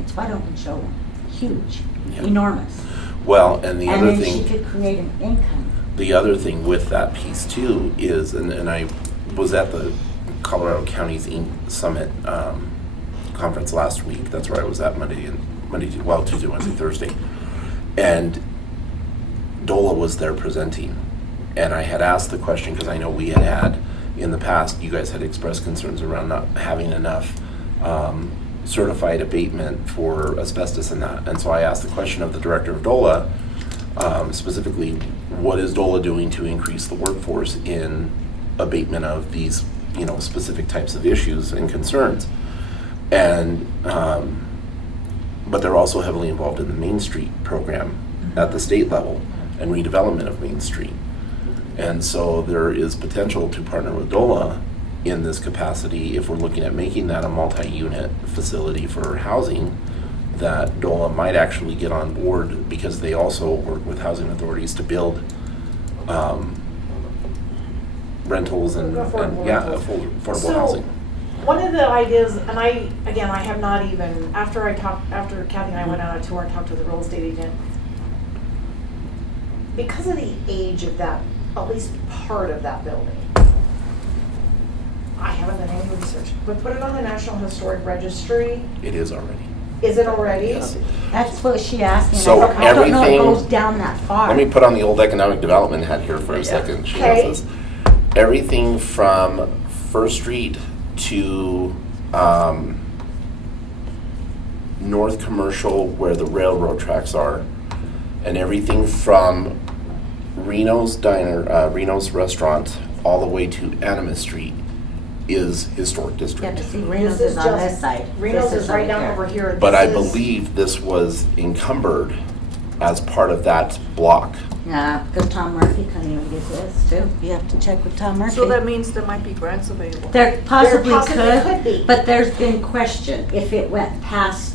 It's wide open showroom, huge, Yeah. enormous. Well, and the And other then she thing, could create an income. the other thing with that piece too is, and I was at the Colorado Counties Inc. Summit conference last week. That's where I was at Tuesday, Wednesday, Thursday. And DOLA was there presenting. And I had asked the question, because I know we had in the past, you guys had expressed concerns around not having enough certified abatement for asbestos and that. And so I asked the question of the director of DOLA, specifically, what is DOLA doing to increase the workforce in abatement of these, specific types of issues and concerns? And, but they're also heavily involved in the Main Street program at the state level and redevelopment of Main Street. And so there is potential to partner with DOLA in this capacity if we're looking at making that a multi-unit facility for housing, that DOLA might actually get on board because they also work with housing authorities to build rentals and Affordable yeah, rentals. affordable So, housing. one of the ideas, and I have not even, after Kathy and I went on a tour and talked to the real estate agent, because of the age of that, at least part of that building, I haven't done any research, but put it on the National Historic Registry. It is already. Is it already? Yes. That's what she asked me. and So I don't know if it everything- goes down that far. Let me put on the old economic development hat here for a second. She Okay. knows this. Everything from First Street to North Commercial where the railroad tracks are, and everything from Reno's Reno's restaurant, all the way to Animas Street is historic Yeah, district. to see Reno's This is on this side. Reno's This is right down there. over here. But This I is- believe this was encumbered as part of that block. Yeah, because Tom Murphy couldn't even get his too. You have to check with Tom Murphy. So that means there might be grants available. There possibly could could, be. but there's been question if it went past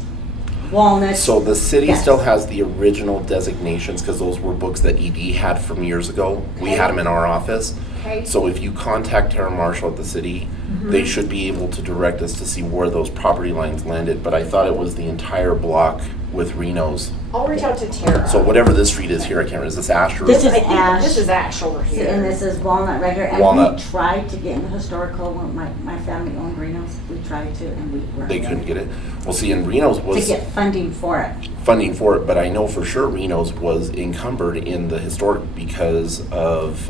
Walnut. So the city Yes. still has the original designations, because those were books that ED had from years ago. We Okay. had them in our office. Okay. So if you contact Tara Marshall at the city, they should be able to direct us to see where those property lines landed. But I thought it was the entire block with Reno's. I'll reach out to Tara. So whatever this street is here, I can't remember, is this Ash or? This is I think Ash. This is Ash over here. And this is Walnut right here. And Walnut. we tried to get in the historical, when my family owned Reno's. We tried to and we weren't. They couldn't get it. Well, see, and Reno's To was get funding for it. funding for it, but I know for sure Reno's was encumbered in the historic because of,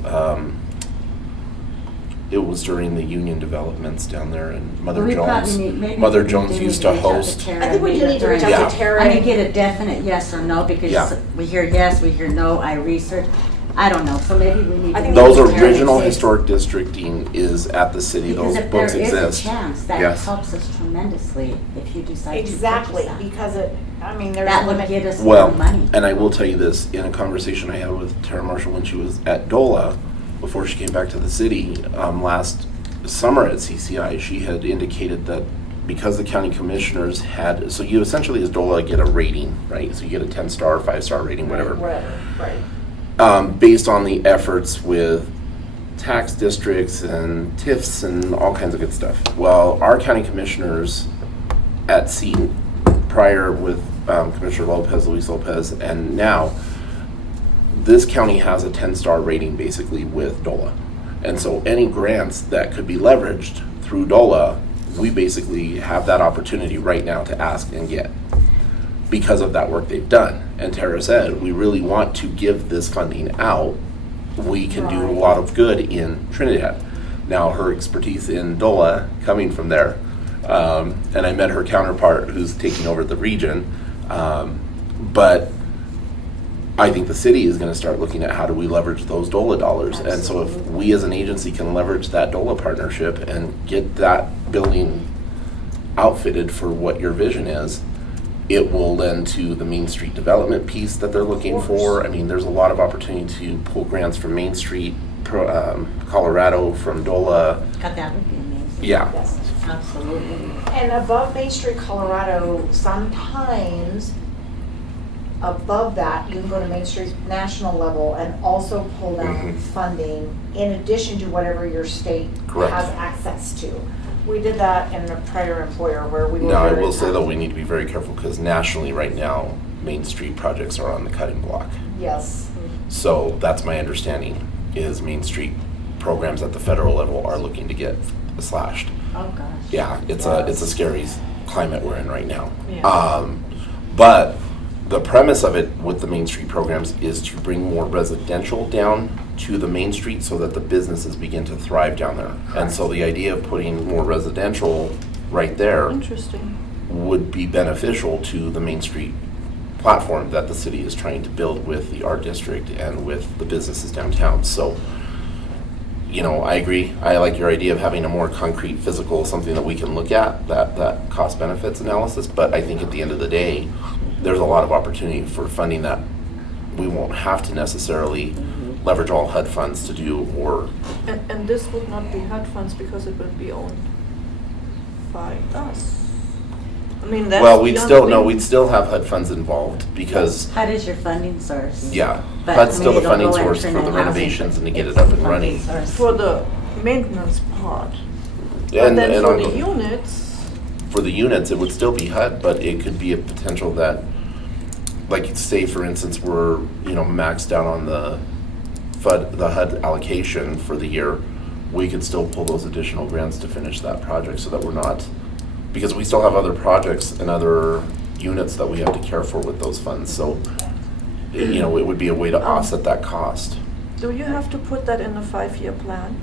it was during the union developments down there, and Mother We Jones. probably need- maybe Mother we Jones do used need to reach out host. Tara I think we and do need to reach out Yeah. to Tara. I mean, get a definite yes or no, because Yeah. we hear yes, we hear no, I research. I don't know, so maybe we need I to. think Those we need to original see. historic districting is at the city, Because those if there books is exist. a chance, that Yes. helps us tremendously if you decide to Exactly, purchase that. because it, I mean, there's That would limit. get us Well, more money. and I will tell you this, in a conversation I had with Tara Marshall when she was at DOLA, before she came back to the city, last summer at CCI, she had indicated that because the county commissioners had, so you essentially as DOLA get a rating, right? So you get a 10-star, 5-star rating, whatever. Right. Based on the efforts with tax districts and TIFs and all kinds of good stuff. Well, our county commissioners at Seton, prior with Commissioner Lopez, Luis Lopez, and now, this county has a 10-star rating basically with DOLA. And so any grants that could be leveraged through DOLA, we basically have that opportunity right now to ask and get because of that work they've done. And Tara said, we really want to give this funding out. We can do a Right. lot of good in Trinidad. Now, her expertise in DOLA coming from there, and I met her counterpart who's taking over the region, but I think the city is gonna start looking at how do we leverage those DOLA dollars. And so if we as an agency can leverage that DOLA partnership and get that building outfitted for what your vision is, it will lend to the Main Street development piece that they're looking for. I mean, there's a lot of opportunity to pull grants from Main Street, Colorado, from DOLA. God, that would be amazing. Yeah, Yes. Absolutely. And above Main Street, Colorado, sometimes above that, you can go to Main Street national level and also pull down Mhm. funding in addition to whatever your state Correct. has access to. We did that in a prior employer where we were. now I very- will say though, we need to be very careful because nationally right now, Main Street projects are on the cutting block. Yes. So that's my understanding, is Main Street programs at the federal level are looking to get slashed. Oh, gosh. Yeah, it's a scary climate we're in right now. Yeah. But the premise of it with the Main Street programs is to bring more residential down to the Main Street so that the businesses begin to thrive down there. And so the idea of putting more residential right there Interesting. would be beneficial to the Main Street platform that the city is trying to build with the art district and with the businesses downtown. So, you know, I agree. I like your idea of having a more concrete physical, something that we can look at, that cost benefits analysis. But I think at the end of the day, there's a lot of opportunity for funding that we won't have to necessarily leverage all HUD funds to do, or, And this would not be HUD funds because it would be owned by us. I mean, that's. well, we'd the still, only no, thing. we'd still have HUD funds involved, because, HUD is your funding source. yeah, But, HUD's I still mean, the it'll funding go in source for Trinidad the housing, renovations and to get it's it up the and running. funding source. For the maintenance part. But And, then and for on the the- units, for the units, it would still be HUD, but it could be a potential that, like, say, for instance, we're, maxed out on the HUD allocation for the year, we could still pull those additional grants to finish that project so that we're not, because we still have other projects and other units that we have to care for with those funds, so, it would be a way to offset that cost. do you have to put that in a 5-year plan?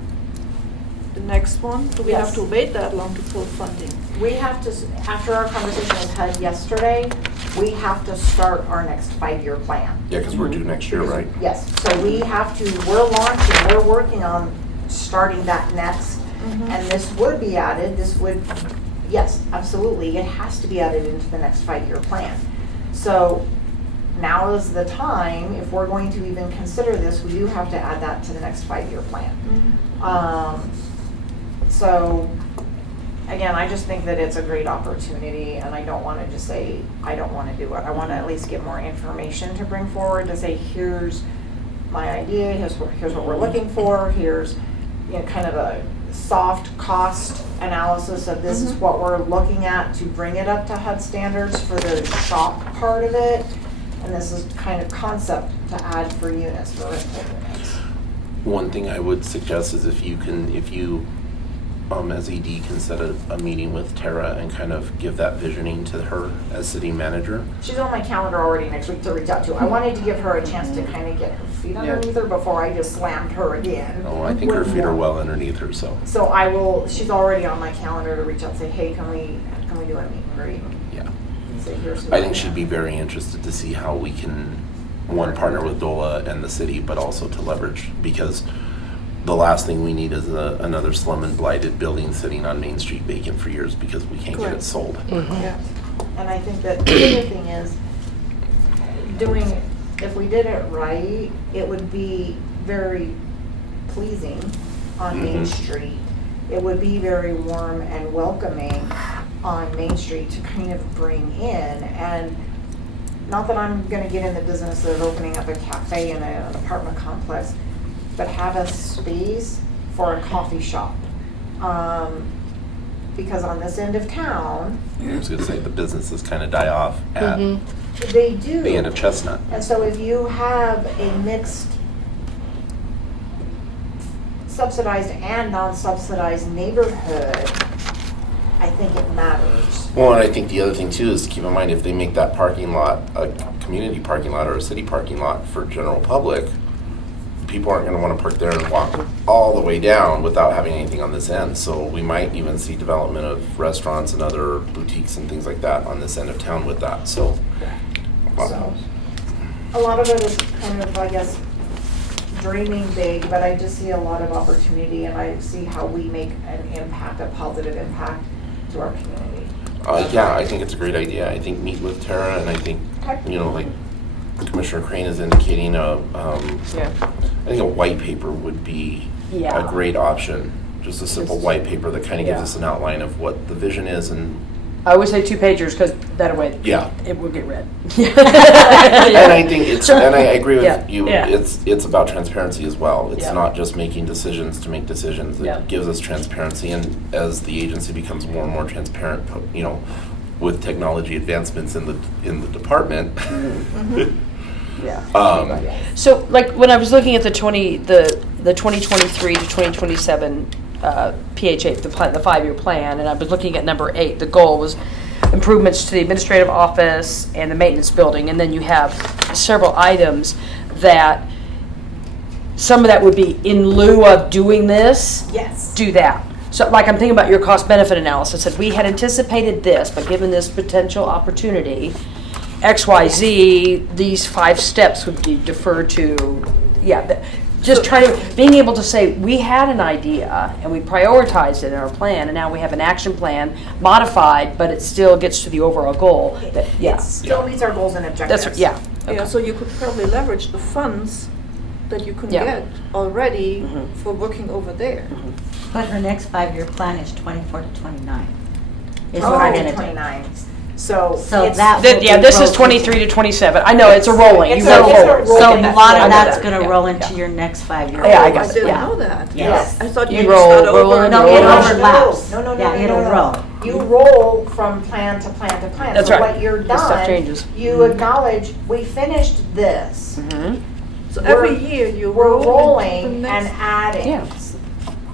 The next one? Do we have Yes. to wait that long to pull funding? We have to, after our conversation with HUD yesterday, we have to start our next 5-year plan. Yeah, because we're due next year, right? Yes, so we have to, we're working on starting that next, and this would be added, yes, absolutely, it has to be added into the next 5-year plan. So now is the time, if we're going to even consider this, we do have to add that to the next 5-year plan. So, again, I just think that it's a great opportunity, and I don't want to just say, I don't want to do it. I want to at least get more information to bring forward to say, here's my idea, here's what we're looking for, here's, kind of a soft cost analysis of this is what we're looking at to bring it up to HUD standards for the shop part of it, and this is kind of concept to add for units, for rental units. One thing I would suggest is if you, as AD, can set a meeting with Tara and kind of give that visioning to her as city manager. She's on my calendar already next week to reach out to. I wanted to give her a chance to kind of get her feet underneath her before I just slammed her again. Oh, I think her with feet are more. well underneath her, so, So I will, she's already on my calendar to reach out and say, hey, can we do a meet and greet? yeah. And say, here's who I I think am. she'd be very interested to see how we can, one, partner with DOLA and the city, but also to leverage, because the last thing we need is another slum and blighted building sitting on Main Street vacant for years because we can't get it Correct. sold. Yeah. And I think that the other thing is, if we did it right, it would be very pleasing on Main Street. It would be very warm and welcoming on Main Street to kind of bring in, and not that I'm gonna get in the business of opening up a cafe in an apartment complex, but have a space for a coffee shop. Because on this end of town, I was gonna say, the businesses kind of die off at they do. the end of Chestnut. And so if you have a mixed subsidized and non-subsidized neighborhood, I think it matters. Well, and I think the other thing too is to keep in mind, if they make that parking lot a community parking lot or a city parking lot for general public, people aren't gonna wanna park there and walk all the way down without having anything on this end. So we might even see development of restaurants and other boutiques and things like that on this end of town with that, so. So, a lot of it is kind of, I guess, dreaming big, but I just see a lot of opportunity, and I see how we make an impact, a positive impact to our community. Yeah, I think it's a great idea. I think meet with Tara, and I think, Okay. like Commissioner Crane is indicating, Yeah. I think a white paper would be Yeah. a great option. Just a simple white paper that kind of gives Yeah. us an outline of what the vision is and, I would say 2 pagers because that way yeah. it will get read. And I think it's, and I agree Yeah, with you, yeah. it's about transparency as well. It's Yeah. not just making decisions to make decisions. Yeah. It gives us transparency, and as the agency becomes more and more transparent, with technology advancements in the department. Yeah. Um, So, like, when I was looking at the 2023 to 2027 PH8, the 5-year plan, and I was looking at number 8, the goal was improvements to the administrative office and the maintenance building, and then you have several items that, some of that would be in lieu of doing this, Yes. do that. So, like, I'm thinking about your cost-benefit analysis, if we had anticipated this, but given this potential opportunity, XYZ, these 5 steps would be deferred to, just trying to, being able to say, we had an idea, and we prioritized it in our plan, and now we have an action plan modified, but it still gets to the overall goal. It still meets our goals and objectives. That's, yeah. Yeah, so you could probably leverage the funds that you can Yeah. get already Mhm. for working over there. But her next 5-year plan is 24 to 29. Is what I'm Oh, gonna do. 29. So So it's- that Th- will Yeah, be this is rolled 23 to 27. I know, it's a rolling, you It's roll a forward. rolling. So a That's lot what of I that's know. gonna Yeah. roll into your next 5-year. Yeah, I Oh, guess, I didn't yeah. know that. Yes. I thought You you roll- start roll over. and No, roll. it No, overlaps. No, no, no, Yeah, no, no, it'll no. roll. You roll from plan to plan to plan. That's So right. What you're This stuff done, changes. you acknowledge, we finished this. Mhm. So every We're- year you We're roll into rolling the and next. adding. Yeah.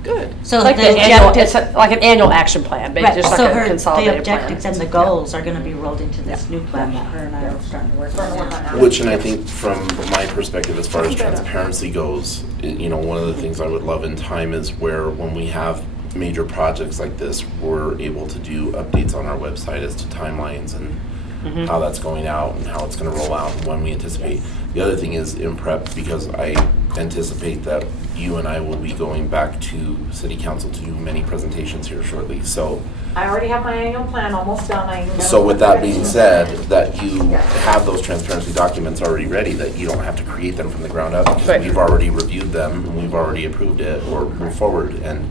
Good. So Like the the annual, objectives, it's like an annual action plan, but right, just like so a the consolidated plan. objectives and the goals are gonna be rolled into this new plan that her and I are starting to work Starting to work on on now. that. Which, and I think from my perspective, as far as transparency goes, one of the things I would love in time is where when we have major projects like this, we're able to do updates on our website as to timelines and how that's going out and how it's gonna roll out and when we anticipate. The other thing is in prep, because I anticipate that you and I will be going back to city council to do many presentations here shortly. So I already have my annual plan almost done. So with that being said, that you Yeah. have those transparency documents already ready, that you don't have to create them from the ground up, because Right. we've already reviewed them, and we've already approved it, or move forward And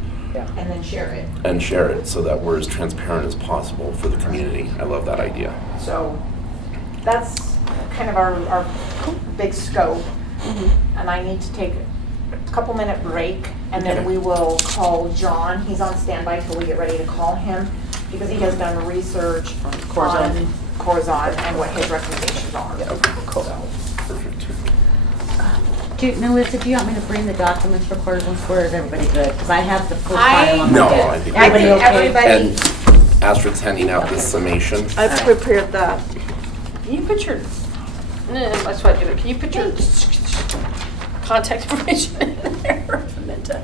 then share it. and share it, so that we're as transparent as possible for the community. I love that idea. So that's kind of our big scope. And I need to take a couple minute break and then Okay. we will call John. He's on standby till we get ready to call him because he has done research Corazon. on Corazon and what his recommendations are. Cool. Perfect. Melissa, do you want me to bring the documents for Corazon Square, or is everybody good? Because I have the full I- file on No, my I think. Everybody okay? Everybody, And Astrid's handing out this summation. I prepared that. Can you put your, no, that's what I do, can you put your contact information in there? I meant to.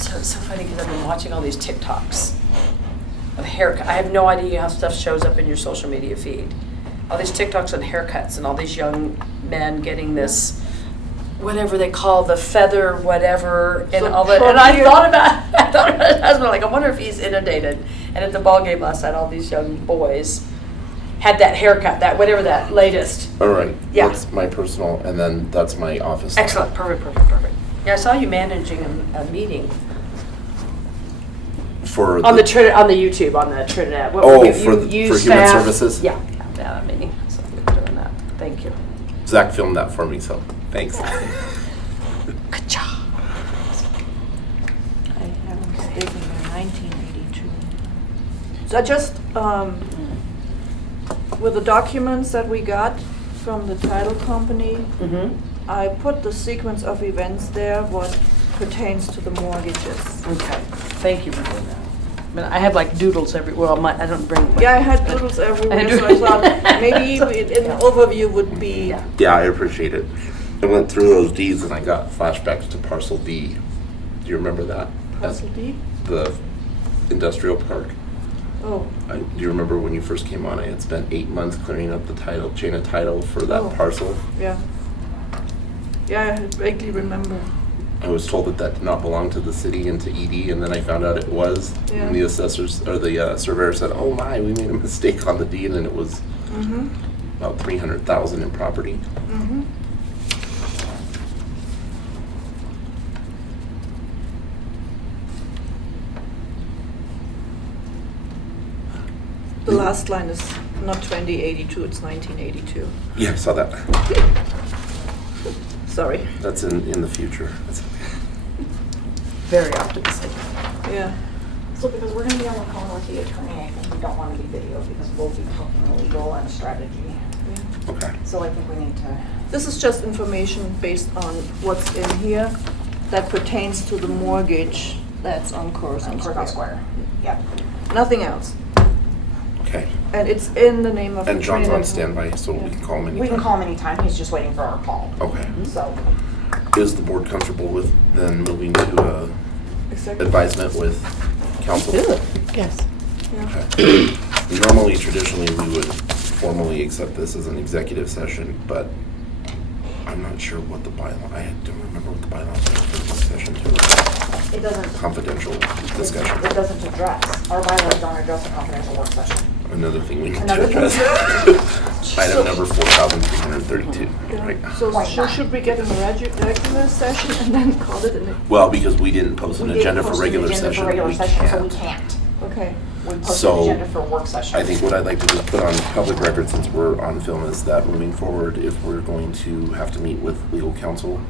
So it's so funny because I've been watching all these TikToks of haircut. I have no idea how stuff shows up in your social media feed. All these TikToks on haircuts and all these young men getting this, whatever they call the feather, whatever, and So all that. And I trunkier. thought about his husband, like, I wonder if he's inundated. And at the ball game last night, all these young boys had that haircut, that whatever that latest. All right. Yeah. That's my personal, and then that's my office. Excellent, perfect. Yeah, I saw you managing a meeting For on the YouTube on the Trinidad. What Oh, were you- for you- the- you for human staff- services? Yeah, that meeting. So you're doing that. Thank you. Zach filmed that for me, so thanks. Good job. I have a mistake in there, 1982. So I just, with the documents that we got from the title company, Mm-hmm. I put the sequence of events there, what pertains to the mortgages. Okay. Thank you for doing that. But I have like doodles everywhere. Well, I don't bring. Yeah, I had doodles everywhere, I so I thought maybe an overview would be, Yeah. Yeah, I appreciate it. I went through those deeds and I got flashbacks to Parcel D. Do you remember that? That's Parcel D? the industrial park. Oh, Do you remember when you first came on? I had spent 8 months clearing up the chain of title for that Oh. parcel. yeah. Yeah, I vaguely remember. I was told that did not belong to the city and to ED, and then I found out it was. Yeah. And the assessors, or the surveyor said, "Oh my, we made a mistake on the deed," and it was Mm-hmm, about 300,000 in property. mm-hmm. The last line is not 2082, it's 1982. Yeah, I saw that. Sorry. That's in the future. That's Very optimistic. Yeah. so because we're gonna be on the phone with the attorney, I think we don't wanna be video because we'll be talking legal and strategy. okay. So I think we need to. This is just information based on what's in here that pertains to the mortgage that's on Corazon Corazon Square. Square. Yep. Nothing else. Okay. And it's in the name of. And John's on Trinidad. standby, so we can call him anytime. We can call him anytime, he's just waiting for our call. Okay. So, Is the board comfortable with then moving to Exactly. advisement with council? Yes. Yeah. Okay. Normally, traditionally, we would formally accept this as an executive session, but I'm not sure what the bylaw, I don't remember what the bylaws are for this session too. it doesn't. Confidential discussion. It doesn't address, our bylaws don't address a confidential work session. Another thing we need Another to thing. address. Item number 4,332. Right. So Why not? should we get in a regular session and then call it in? Well, because we didn't post an We didn't agenda for post an regular agenda for session, regular we session, so we can't. can't. Okay. We posted So, an agenda for work session. I think what I'd like to just put on public record, since we're on film, is that moving forward, if we're going to have to meet with legal counsel,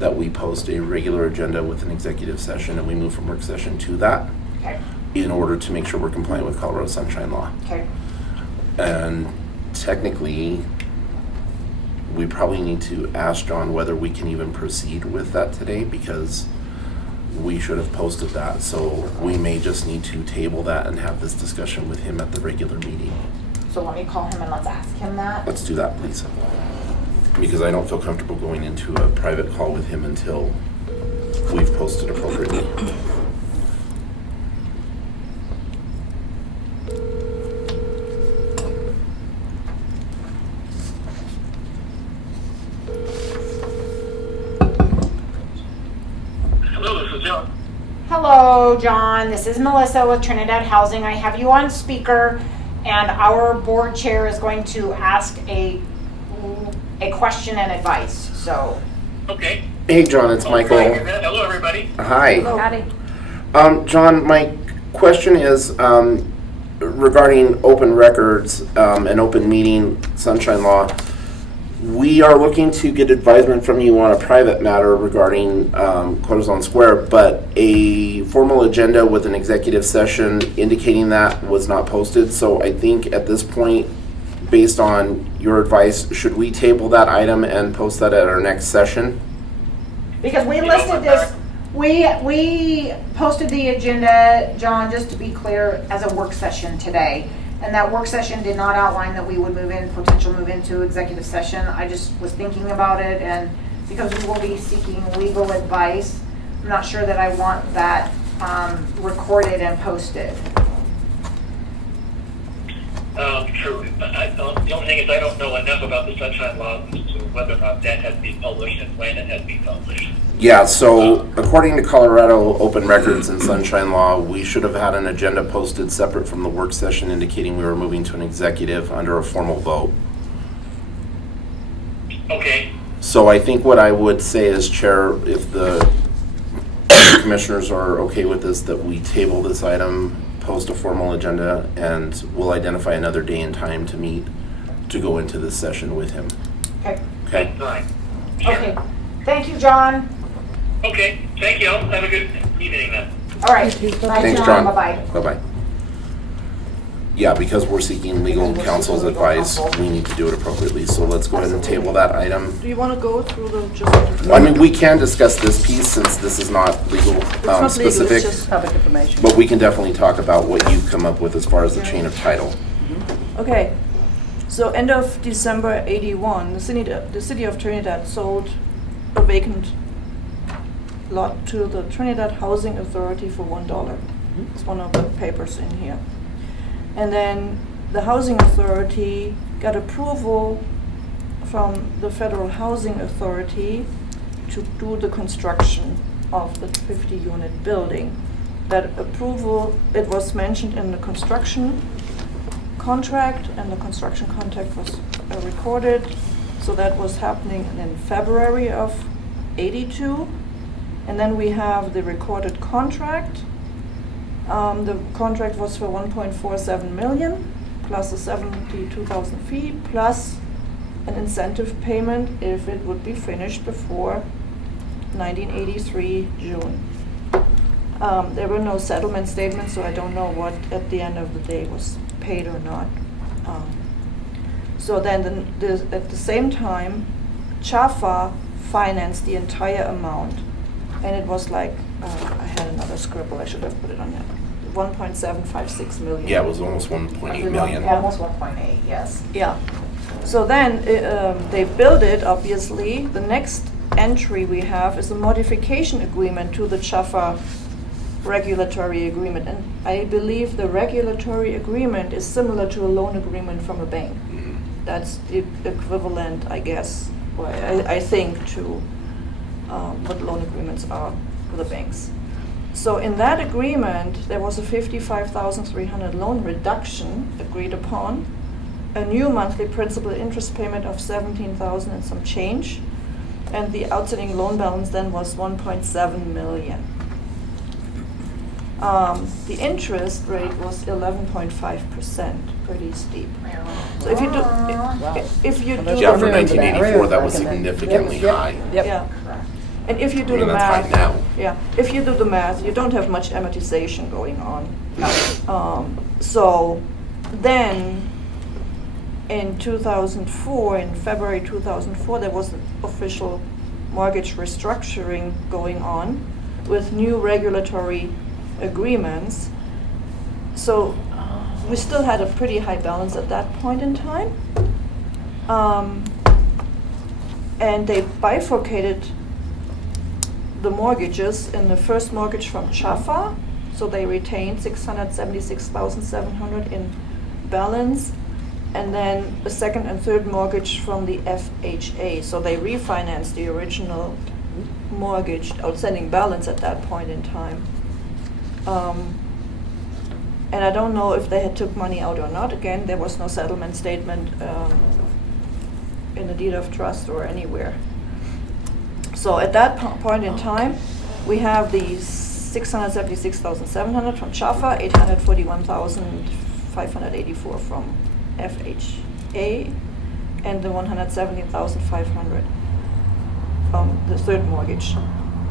that we post a regular agenda with an executive session and we move from work session to that Okay, in order to make sure we're compliant with Colorado Sunshine Law. okay. And technically, we probably need to ask John whether we can even proceed with that today, because we should have posted that. So we may just need to table that and have this discussion with him at the regular meeting. So let me call him and let's ask him that. Let's do that, please. Because I don't feel comfortable going into a private call with him until we've posted appropriately. Hello, this is John. Hello, John. This is Melissa with Trinidad Housing. I have you on speaker, and our board chair is going to ask a question and advice. So, Okay. Hey, John, it's Michael. Hello, everybody. Hi. Patty? John, my question is regarding open records and open meeting sunshine law. We are looking to get advisement from you on a private matter regarding Corazon Square, but a formal agenda with an executive session indicating that was not posted. So I think at this point, based on your advice, should we table that item and post that at our next session? because we You know listed what, this, we posted the agenda, John, just to be clear, as a work session today. And that work session did not outline that we would move into executive session. I just was thinking about it, and because we will be seeking legal advice, I'm not sure that I want that recorded and posted. True. The only thing is I don't know enough about the sunshine law as to whether or not that has been published and when it has been published. Yeah, so according to Colorado Open Records and Sunshine Law, we should have had an agenda posted separate from the work session indicating we were moving to an executive under a formal vote. Okay. So I think what I would say as chair, if the commissioners are okay with this, that we table this item, post a formal agenda, and we'll identify another day and time to meet to go into this session with him. Okay, Okay? Fine. Sure. okay. Thank you, John. Okay. Thank you. Have a good evening then. All right. You too. Bye, Thanks, John. Bye-bye. Bye-bye. Yeah, because we're seeking legal Because we're counsel's seeking legal advice, counsel. we need to do it appropriately. So let's go ahead and table that item. Do you want to go through the just? I mean, we can discuss this piece since this is not legal It's not legal, specific, it's just, Public information. but we can definitely talk about what you've come up with as far as the chain of title. okay. So end of December '81, the city of Trinidad sold a vacant lot to the Trinidad Housing Authority for $1. It's one of the papers in here. And then the Housing Authority got approval from the Federal Housing Authority to do the construction of the 50-unit building. That approval, it was mentioned in the construction contract, and the construction contract was recorded. So that was happening in February of '82. And then we have the recorded contract. The contract was for 1.47 million, plus a 72,000 fee, plus an incentive payment if it would be finished before 1983 June. There were no settlement statements, so I don't know what at the end of the day was paid or not. So then at the same time, Chafa financed the entire amount. And it was like, I had another scribble, I should have put it on there, 1.756 million. Yeah, it was almost 1.8 million. Almost 1.8, yes. Yeah. So then they build it, obviously. The next entry we have is a modification agreement to the Chafa regulatory agreement. And I believe the regulatory agreement is similar to a loan agreement from a bank. That's equivalent, I guess, or I think, to what loan agreements are for the banks. So in that agreement, there was a 55,300 loan reduction agreed upon, a new monthly principal interest payment of 17,000 and some change, and the outstanding loan balance then was 1.7 million. The interest rate was 11.5%, pretty steep. So if you do, if you do, Yeah, for remember that. 1984, that was Back in the- significantly Yep. high. Yep. yeah. And if you I do mean, the that's high math, now. yeah, if you do the math, you don't have much amortization going on. So then, in 2004, in February 2004, there was an official mortgage restructuring going on with new regulatory agreements. So we still had a pretty high balance at that point in time. And they bifurcated the mortgages in the first mortgage from Chafa, so they retained 676,700 in balance, and then the second and third mortgage from the FHA. So they refinanced the original mortgage outstanding balance at that point in time. And I don't know if they had took money out or not. Again, there was no settlement statement in the deed of trust or anywhere. So at that point in time, we have the 676,700 from Chafa, 841,584 from FHA, and the 117,500 from the third mortgage.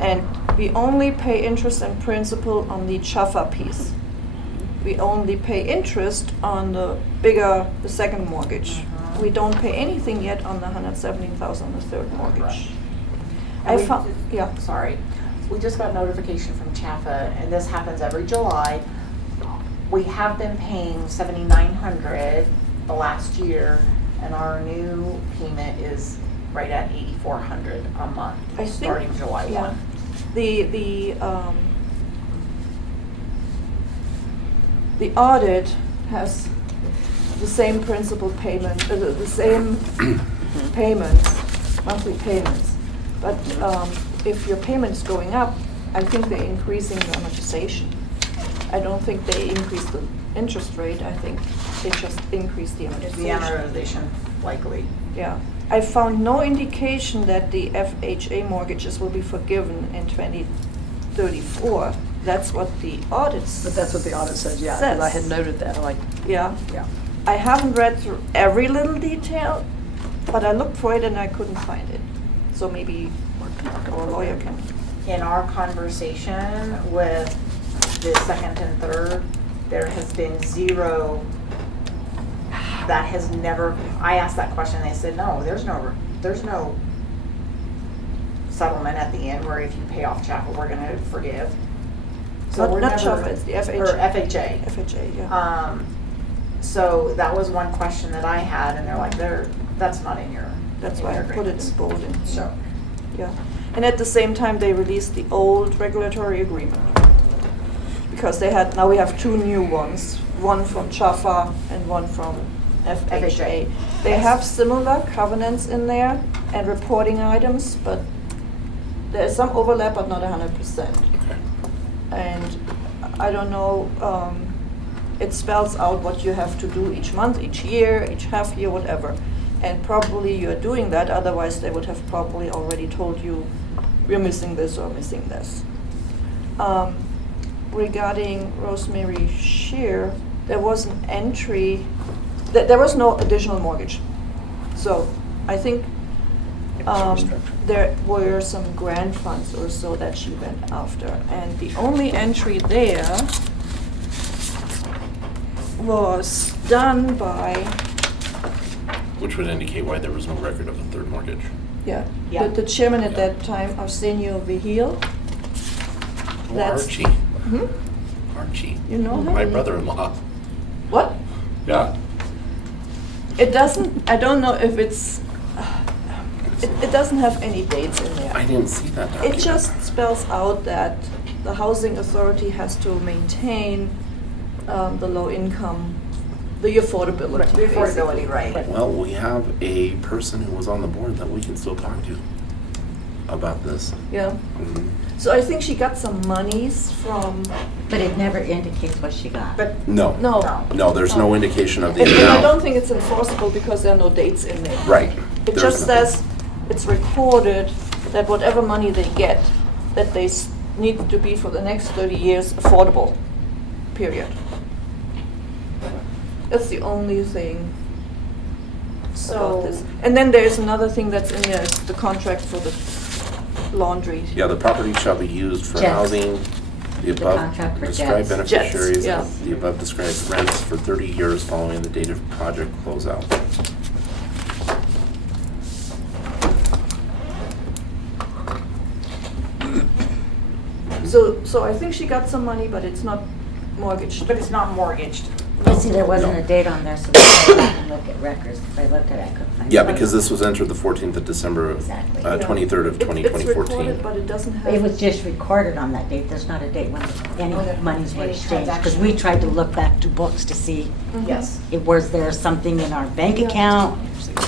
And we only pay interest and principal on the Chafa piece. We only pay interest on the second mortgage. We don't pay anything yet on the 117,000 on the third mortgage. I And we found, just- yeah. Sorry. We just got notification from Chafa, and this happens every July. We have been paying $7,900 the last year, and our new payment is right at $8,400 a month, I think- starting July yeah. 1. The audit has the same principal payment, the same payments, monthly payments. But if your payment's going up, I think they're increasing the amortization. I don't think they increase the interest rate. I think they just increase the Is amortization. the amortization likely? Yeah. I found no indication that the FHA mortgages will be forgiven in 2034. That's what the audit But that's what the audit says, yeah, 'cause I had says. noted that, like, Yeah. yeah. I haven't read through every little detail, but I looked for it and I couldn't find it. So maybe our lawyer can. In our conversation with the second and third, there has been zero, that has never, I asked that question, they said, no, there's no settlement at the end where if you pay off Chapel, we're gonna forgive. So Not- we're not never- Chapel, it's the FHA. Or FHA. FHA, yeah. So that was one question that I had, and they're like, that's not in your. That's in why I your put it in agreement. bold. in here. So, Yeah. And at the same time, they released the old regulatory agreement. Because now we have two new ones, one from Chafa and one from FHA. They Yes. have similar covenants in there and reporting items, but there's some overlap, but not 100%. Okay. And I don't know, it spells out what you have to do each month, each year, each half year, whatever. And probably you're doing that, otherwise they would have probably already told you, we're missing this or missing this. Regarding Rosemary Shear, there was an entry, there was no additional mortgage. So I think there were some grant funds or so that she went after. And the only entry there was done by, Which would indicate why there was no record of a third mortgage. yeah, Yeah. the chairman at that time, Arsenio Vigil. Oh, That's- Archie. Hmm? Archie. You know him? My brother-in-law. What? Yeah. It doesn't, I don't know if it's, it doesn't have any dates in there. I didn't see that It document. just spells out that the housing authority has to maintain the low income, the affordability. the affordability, basically. right. Well, we have a person who was on the board that we can still talk to. about this. Yeah. Mhm. So I think she got some monies from, But it never indicates what she got. But No, no. no, there's no indication of the And I don't amount. think it's enforceable because there are no dates in there. Right. It There's just nothing. says, it's recorded that whatever money they get, that they need to be for the next 30 years affordable, period. That's the only thing about so, this. And then there is another thing that's in there, is the contract for the laundry. Yeah, the property shall be used for Jets. housing the above contract for described jets. beneficiaries Jets, of the above described rents for 30 years following the date of project closeout. So I think she got some money, but it's not mortgaged. but it's not mortgaged. But see, there wasn't a date on there, so we had to go back and look at records. If I looked at it, I couldn't find it. Yeah, because this was entered the 14th of December, Exactly. 23rd of It's 2014. recorded, but it doesn't have. It was just recorded on that date. There's not a date when any Okay. monies were Any exchanged. Because we tried to look back to books to see, Yes. was there something in our bank account?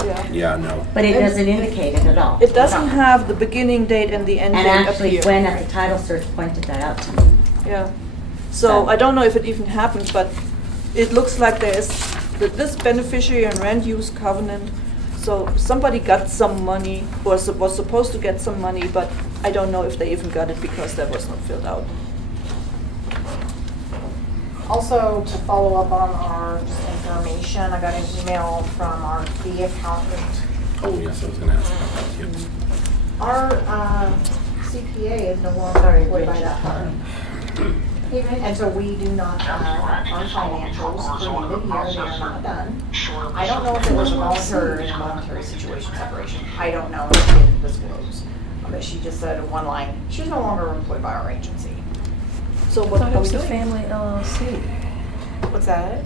Yeah. Yeah, no. But it doesn't indicate it at all. It doesn't have the beginning date and the end And date actually, appear. Gwen at the title search pointed that out to me. Yeah. So I don't know if it even happened, but it looks like there's this beneficiary and rent use covenant. So somebody got some money, or was supposed to get some money, but I don't know if they even got it because that was not filled out. Also, to follow up on our just information, I got an email from our fee accountant. Oh, yes, I was gonna ask about that too. Our CPA is no longer employed by that firm. And so we do not have our financials for the end of the year, they are not done. I don't know if it was a voluntary or involuntary situation separation, I don't know, she didn't disclose. But she just said in one line, she's no longer employed by our agency. So what are we doing? family LLC. What's that?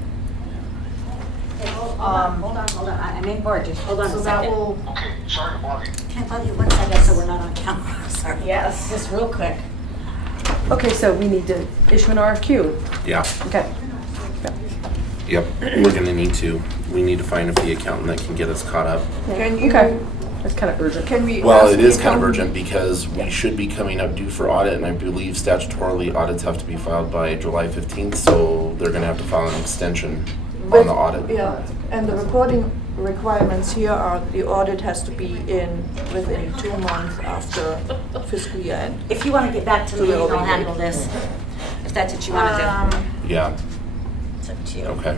Hold on. I'm in board, just hold on So a that second. will, Can I bother you 1 second so we're not on camera? Sorry. yes. Just real quick. Okay, so we need to issue an RFQ. Yeah, Okay. yep, we're gonna need to. We need to find a fee accountant that can get us caught up. Can you, Okay. That's kind of urgent. can we? Well, ask it the is kind of accountant- urgent because we should be coming up due for audit, and I believe statutorily audits have to be filed by July 15th, so they're gonna have to file an extension on But- the audit. Yeah, and the reporting requirements here are the audit has to be in within 2 months after fiscal year end. If you want to get back to So me, they'll I'll be handle this. If that's what you want to do. Yeah, It's up to you. okay.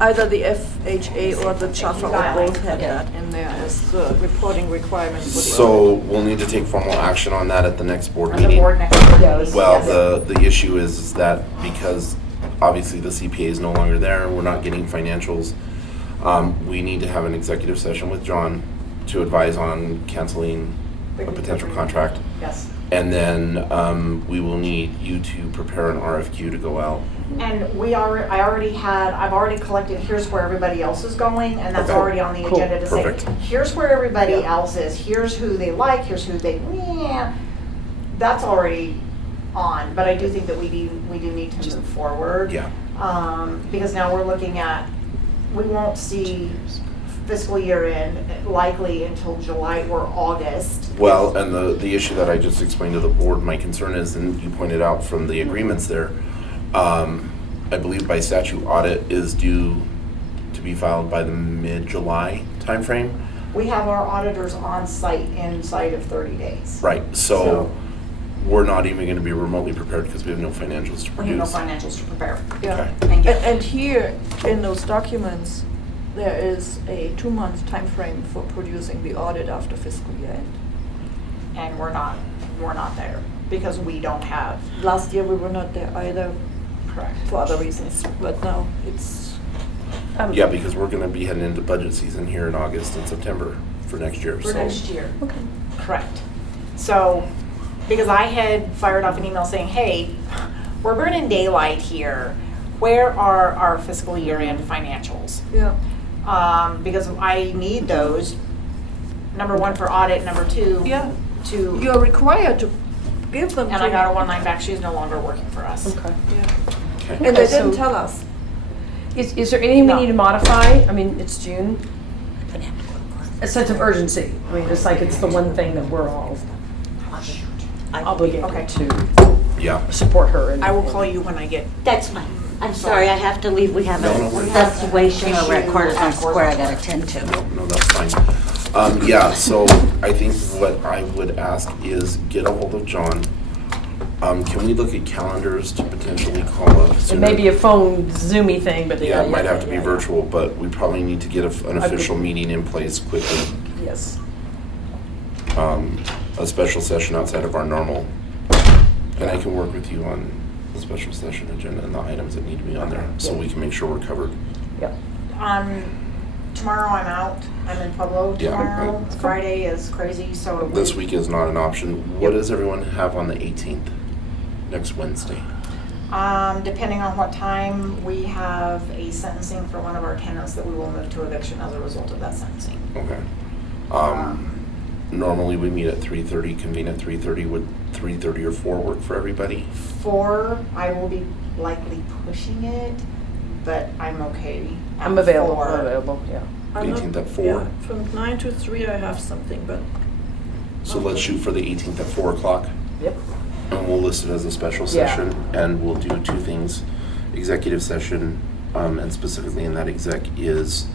Either the FHA or the Chaffa or both have Yeah. that in there as the reporting requirements for the audit. So we'll need to take formal action on that at the next board On the meeting. board next week. Yes. Well, Yes. the issue is that because obviously the CPA is no longer there, we're not getting financials. We need to have an executive session with John to advise on canceling a potential contract. Yes. And then we will need you to prepare an RFQ to go out. And I've already collected, here's where everybody else is going, and that's Okay. already on the Cool. agenda to say, Perfect. here's where everybody else is, here's who they like, here's who they, yeah. That's already on, but I do think that we do need to move forward. Yeah. Because now we're looking at, we won't see fiscal year end likely until July or August. Well, and the issue that I just explained to the board, my concern is, and you pointed out from the agreements there, I believe by statute audit is due to be filed by the mid-July timeframe. We have our auditors on site inside of 30 days. Right, so we're not even gonna be remotely prepared because we have no financials to We have no produce. financials to prepare. Yeah. Okay. Thank you. And here, in those documents, there is a 2-month time frame for producing the audit after fiscal year end. And we're not there because we don't have. Last year, we were not there either Correct. for other reasons, but now it's, Yeah, because we're gonna be heading into budget season here in August and September for next year, For so. next year. Okay. Correct. So, because I had fired off an email saying, hey, we're burning daylight here. Where are our fiscal year end financials? yeah. Because I need those, number one for audit, number two. Yeah. To, You're required to give them to. and I got a one-line back, she's no longer working for us. Okay. Yeah. Okay. And they Okay, so- didn't tell us. Is there anything we No. need to modify? I mean, it's June. A sense of urgency. I mean, it's like it's the one thing that we're all obligated Okay. to Yeah. support her. And, I will call you when I get, That's fine. I'm sorry, I have to leave. We have No worries. a situation over at Cortisone Square I gotta attend to. No, that's fine. Yeah, so I think what I would ask is get a hold of John. Can we look at calendars to potentially call up It sooner? may be a phone Zoomy thing, but Yeah, it might have to be yeah. virtual, but we probably need to get an official meeting in place quickly. Yes. A special session outside of our normal. And I can work with you on the special session agenda and the items that need to be on there, so we can make sure we're covered. Yep. tomorrow I'm out. I'm in Pueblo Yeah, tomorrow. Friday is crazy, so. This week is not an option. What does everyone have on the 18th, next Wednesday? Depending on what time, we have a sentencing for one of our tenants that we will move to eviction as a result of that sentencing. Okay. Normally we meet at 3:30, convene at 3:30. Would 3:30 or 4 work for everybody? 4, I will be likely pushing it, but I'm okay. at I'm available. 4. I'm available. Yeah. I'm not- 18th at 4. yeah, From 9 to 3 I have something, but. So let's shoot for the 18th at 4 o'clock. Yep. And we'll list it as a special Yeah. session, and we'll do 2 things. Executive session, and specifically in that exec is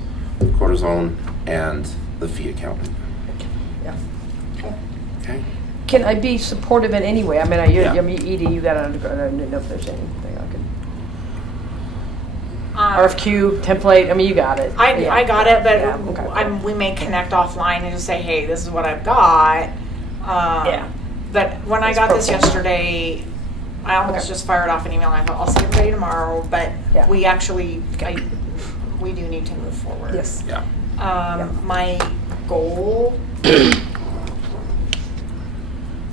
cortisone and the fee accountant. Yeah. Okay? Can I be supportive in any way? I mean, Yeah. Edie, you got to undergo. I didn't know if there's anything I could. Um, RFQ template. I mean, you got it. Yeah. I got it, but Yeah, okay. we may connect offline and just say, hey, this is what I've got. Yeah. But when I That's got this perfect. yesterday, I almost Okay. just fired off an email. I thought, I'll see everybody tomorrow, but Yeah. we actually, we do need to move forward. Yes. Yeah. My goal,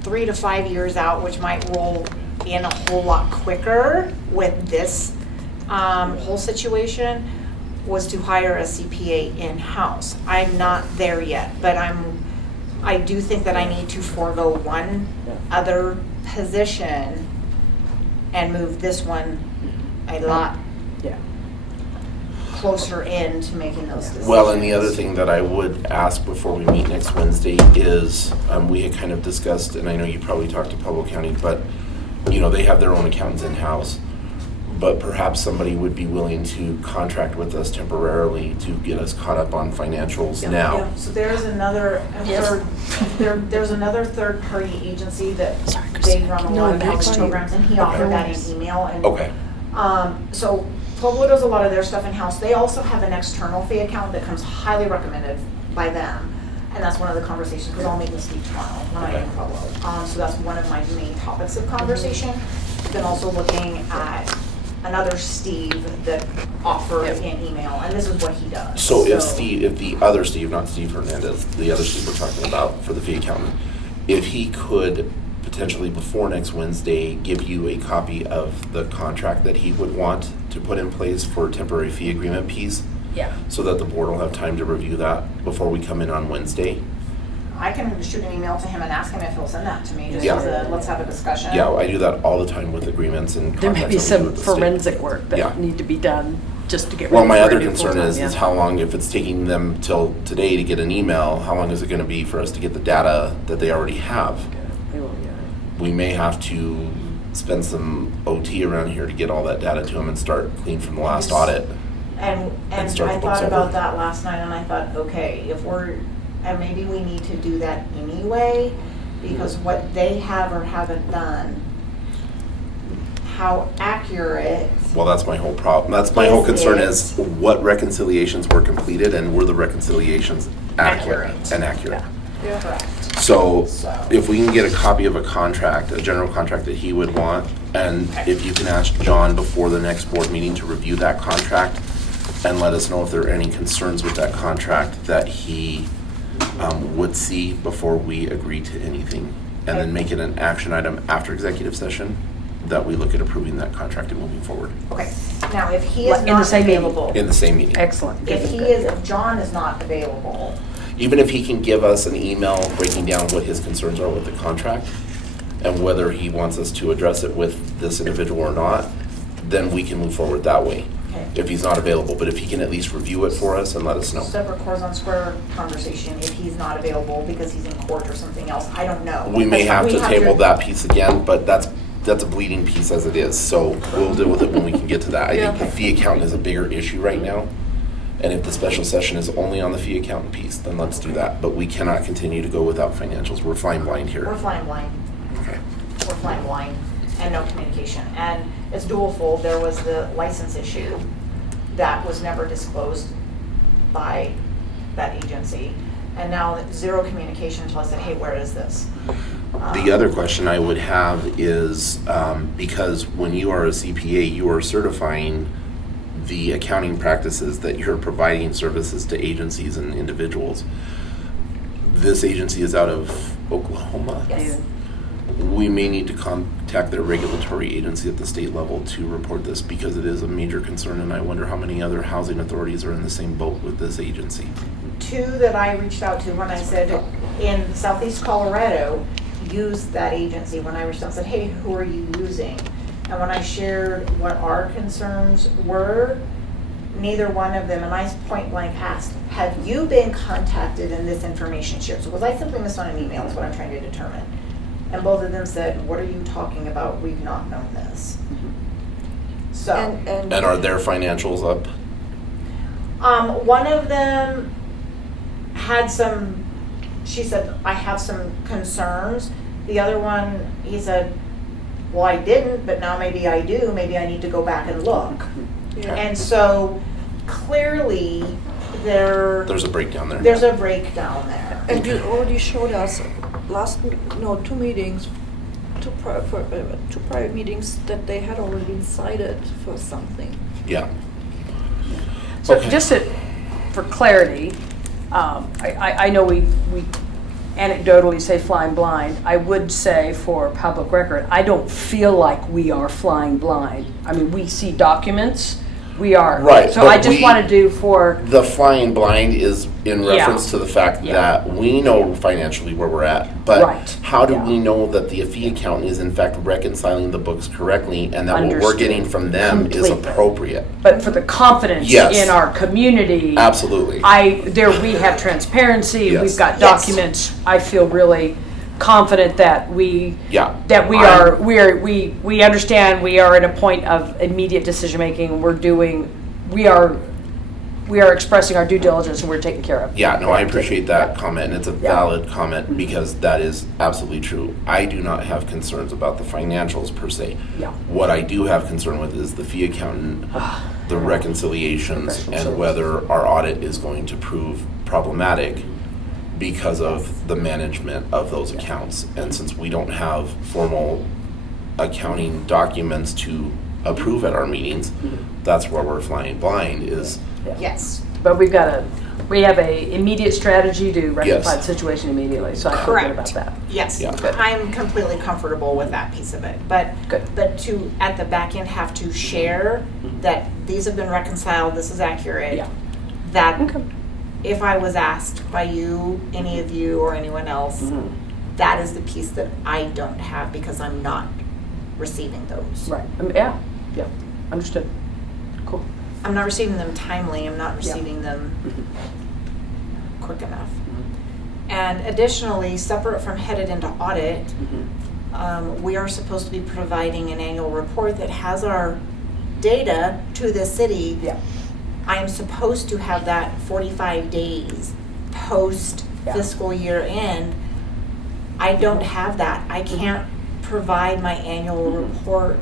3 to 5 years out, which might roll in a whole lot quicker with this whole situation, was to hire a CPA in-house. I'm not there yet, but I do think that I need to forego one other position and move this one a lot Yeah. closer in to making those decisions. Well, and the other thing that I would ask before we meet next Wednesday is, we had kind of discussed, and I know you probably talked to Pueblo County, but, you know, they have their own accountants in-house. But perhaps somebody would be willing to contract with us temporarily to get us caught up on financials now. So there's another there's another third-party agency that they run a lot of outreach programs, and he offered that in email. And Okay. so Pueblo does a lot of their stuff in-house. They also have an external fee account that comes highly recommended by them. And that's one of the conversations, because I'll meet with Steve tomorrow when I'm in Pueblo. So that's one of my main topics of conversation. Then also looking at another Steve that offered in email, and this is what he does. So if the other Steve, not Steve Hernandez, the other Steve we're talking about for the fee accountant, if he could potentially before next Wednesday give you a copy of the contract that he would want to put in place for temporary fee agreement piece, Yeah. so that the board will have time to review that before we come in on Wednesday. I can shoot an email to him and ask him if he'll send that to me, just Yeah. as a, let's have a discussion. Yeah, I do that all the time with agreements and There may contracts be that we do some with the state. forensic work that Yeah. need to be done just to get ready Well, my for a other new concern full-time, is yeah. how long, if it's taking them till today to get an email, how long is it gonna be for us to get the data that they already have? They will, yeah. We may have to spend some OT around here to get all that data to them and start clean from the last audit. And And start I the books thought about over. that last night, and I thought, okay, if we're, and maybe we need to do that anyway, because what they have or haven't done, how accurate, Well, that's my whole problem. That's my whole Is concern it- is what reconciliations were completed and were the reconciliations accurate Accurate. and accurate. correct. So So- if we can get a copy of a contract, a general contract that he would want, and if you can ask John before the next board meeting to review that contract and let us know if there are any concerns with that contract that he would see before we agree to anything. And then make it an action item after executive session that we look at approving that contract and moving forward Okay, now if he What, is in the not same meeting? available, in the same meeting. Excellent. if he is, if John is not available, Even if he can give us an email breaking down what his concerns are with the contract and whether he wants us to address it with this individual or not, then we can move forward that way. Okay. if he's not available, but if he can at least review it for us and let us know. Separate cores on square conversation if he's not available because he's in court or something else. I don't know. We may have We to table that piece again, but that's a bleeding piece as it is, so we'll deal with it when we can get to that. I think the fee accountant is a bigger issue right now, and if the special session is only on the fee accountant piece, then let's do that, but we cannot continue to go without financials. We're flying blind here. We're flying blind. Okay. We're flying blind and no communication. And it's dual fold. There was the license issue that was never disclosed by that agency. And now zero communication until I said, hey, where is this? The other question I would have is, because when you are a CPA, you are certifying the accounting practices that you're providing services to agencies and individuals. This agency is out of Oklahoma. Yes. We may need to contact their regulatory agency at the state level to report this because it is a major concern, and I wonder how many other housing authorities are in the same boat with this agency. Two that I reached out to when I said in Southeast Colorado, use that agency. When I reached out and said, hey, who are you using? And when I shared what our concerns were, neither one of them, and I point blank asked, have you been contacted and this information shared? So was I simply missed on an email is what I'm trying to determine. And both of them said, what are you talking about? We've not known this. So. And are their financials up? One of them had some, she said, I have some concerns. The other one, he said, well, I didn't, but now maybe I do. Maybe I need to go back and look. Yeah. And so clearly There's a breakdown there. there's a breakdown there. And you already showed us two meetings, two prior meetings that they had already been cited for something. Yeah. So Okay. just for clarity, I know we anecdotally say flying blind. I would say for public record, I don't feel like we are flying blind. I mean, we see documents, we are. Right, So but I just we- want to do for, The flying blind is in Yeah. reference to the fact Yeah. that we know financially where we're at, but Right. how do Yeah. we know that the fee accountant is in fact reconciling the books correctly and that what we're Understood. getting from them is Completely. appropriate? but for the confidence Yes. in our community. Absolutely. We have transparency, Yes. we've got Yes. documents. I feel really confident that we Yeah. we understand we are at a point of immediate decision making. We are expressing our due diligence and we're taken care of. Yeah, no, I appreciate that comment, and it's a Yeah. valid comment because that is absolutely true. I do not have concerns about the financials per se. Yeah. What I do have concern with is the fee accountant, the reconciliations, Professional and service. whether our audit is going to prove problematic because of the management of those accounts. And since we don't have formal accounting documents to approve at our meetings, that's where we're flying blind is. Yes. But we have a immediate strategy to rectify Yes. the situation immediately, so I feel good about Correct. that. Yes, Yeah. I'm completely comfortable with that piece of it. But Good. to, at the back end, have to share that these have been reconciled, this is accurate. Yeah. That Okay. if I was asked by you, any of you, or anyone else, Mm-hmm. that is the piece that I don't have because I'm not receiving those. Right, yeah, understood. Cool. I'm not receiving them timely, I'm not Yeah. receiving them quick enough. And additionally, separate from headed into audit, we are supposed to be providing an annual report that has our data to the city. Yeah. I am supposed to have that 45 days post fiscal year end. I don't have that. I can't provide my annual report.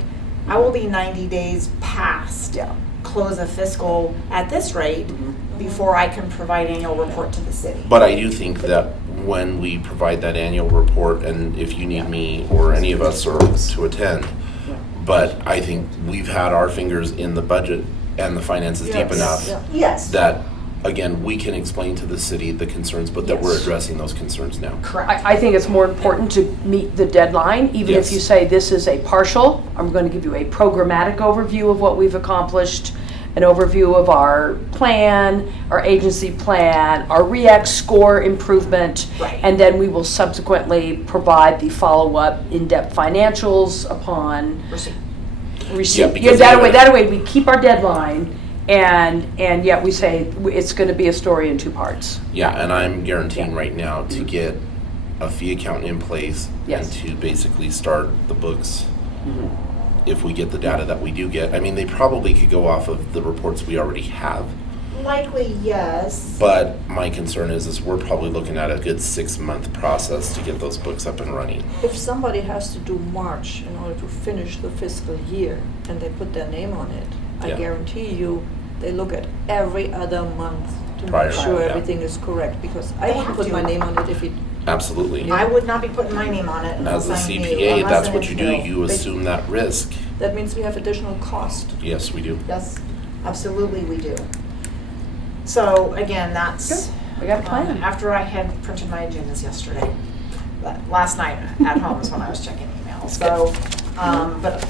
I will be 90 days past Yeah. close of fiscal at this rate before I can provide annual report to the city. But I do think that when we provide that annual report, and if you need me or any of us or to attend, but I think we've had our fingers in the budget and the finances deep Yes. enough Yeah. Yes. that, again, we can explain to the city the concerns, but that we're Yes. addressing those concerns now. Correct. I think it's more important to meet the deadline, even if Yes. you say this is a partial. I'm going to give you a programmatic overview of what we've accomplished, an overview of our plan, our agency plan, our REACT score improvement, Right. and then we will subsequently provide the follow-up in-depth financials upon Receipt. receipt. Yeah, because that they- way we keep our deadline, And yet we say it's going to be a story in 2 parts. Yeah, and I'm guaranteeing right now to get a fee account in place Yes. and to basically start the books. If we get the data that we do get, I mean, they probably could go off of the reports we already have. Likely, yes. But my concern is we're probably looking at a good 6-month process to get those books up and running. If somebody has to do March in order to finish the fiscal year and they put their name on it, I Yeah. guarantee you, they look at every other month to Prior, make sure yeah. everything is correct, because I They wouldn't have put to. my name on it if it, Absolutely. I would not be putting my name on it As unless a I knew. CPA, unless that's and what you do. until You they- assume that risk. that means we have additional cost. Yes, we do. Yes, absolutely we do. So again, that's. We got a plan. After I had printed my agendas yesterday, but last night at home is when I was checking emails. So, but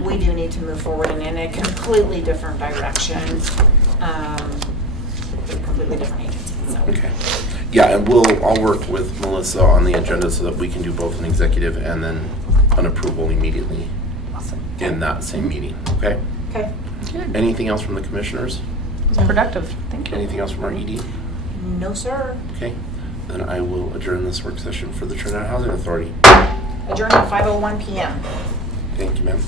we do need to move forward in a completely different direction. Completely different agency, so. Okay. Yeah, and I'll work with Melissa on the agenda so that we can do both an executive and then an approval immediately Awesome. in that same meeting, okay? Okay. Anything else from the commissioners? It was productive. Thank you. Anything else from our ED? No, sir. Okay, then I will adjourn this work session for the Trinidad Housing Authority. Adjourned at 5:01 PM. Thank you, ma'am.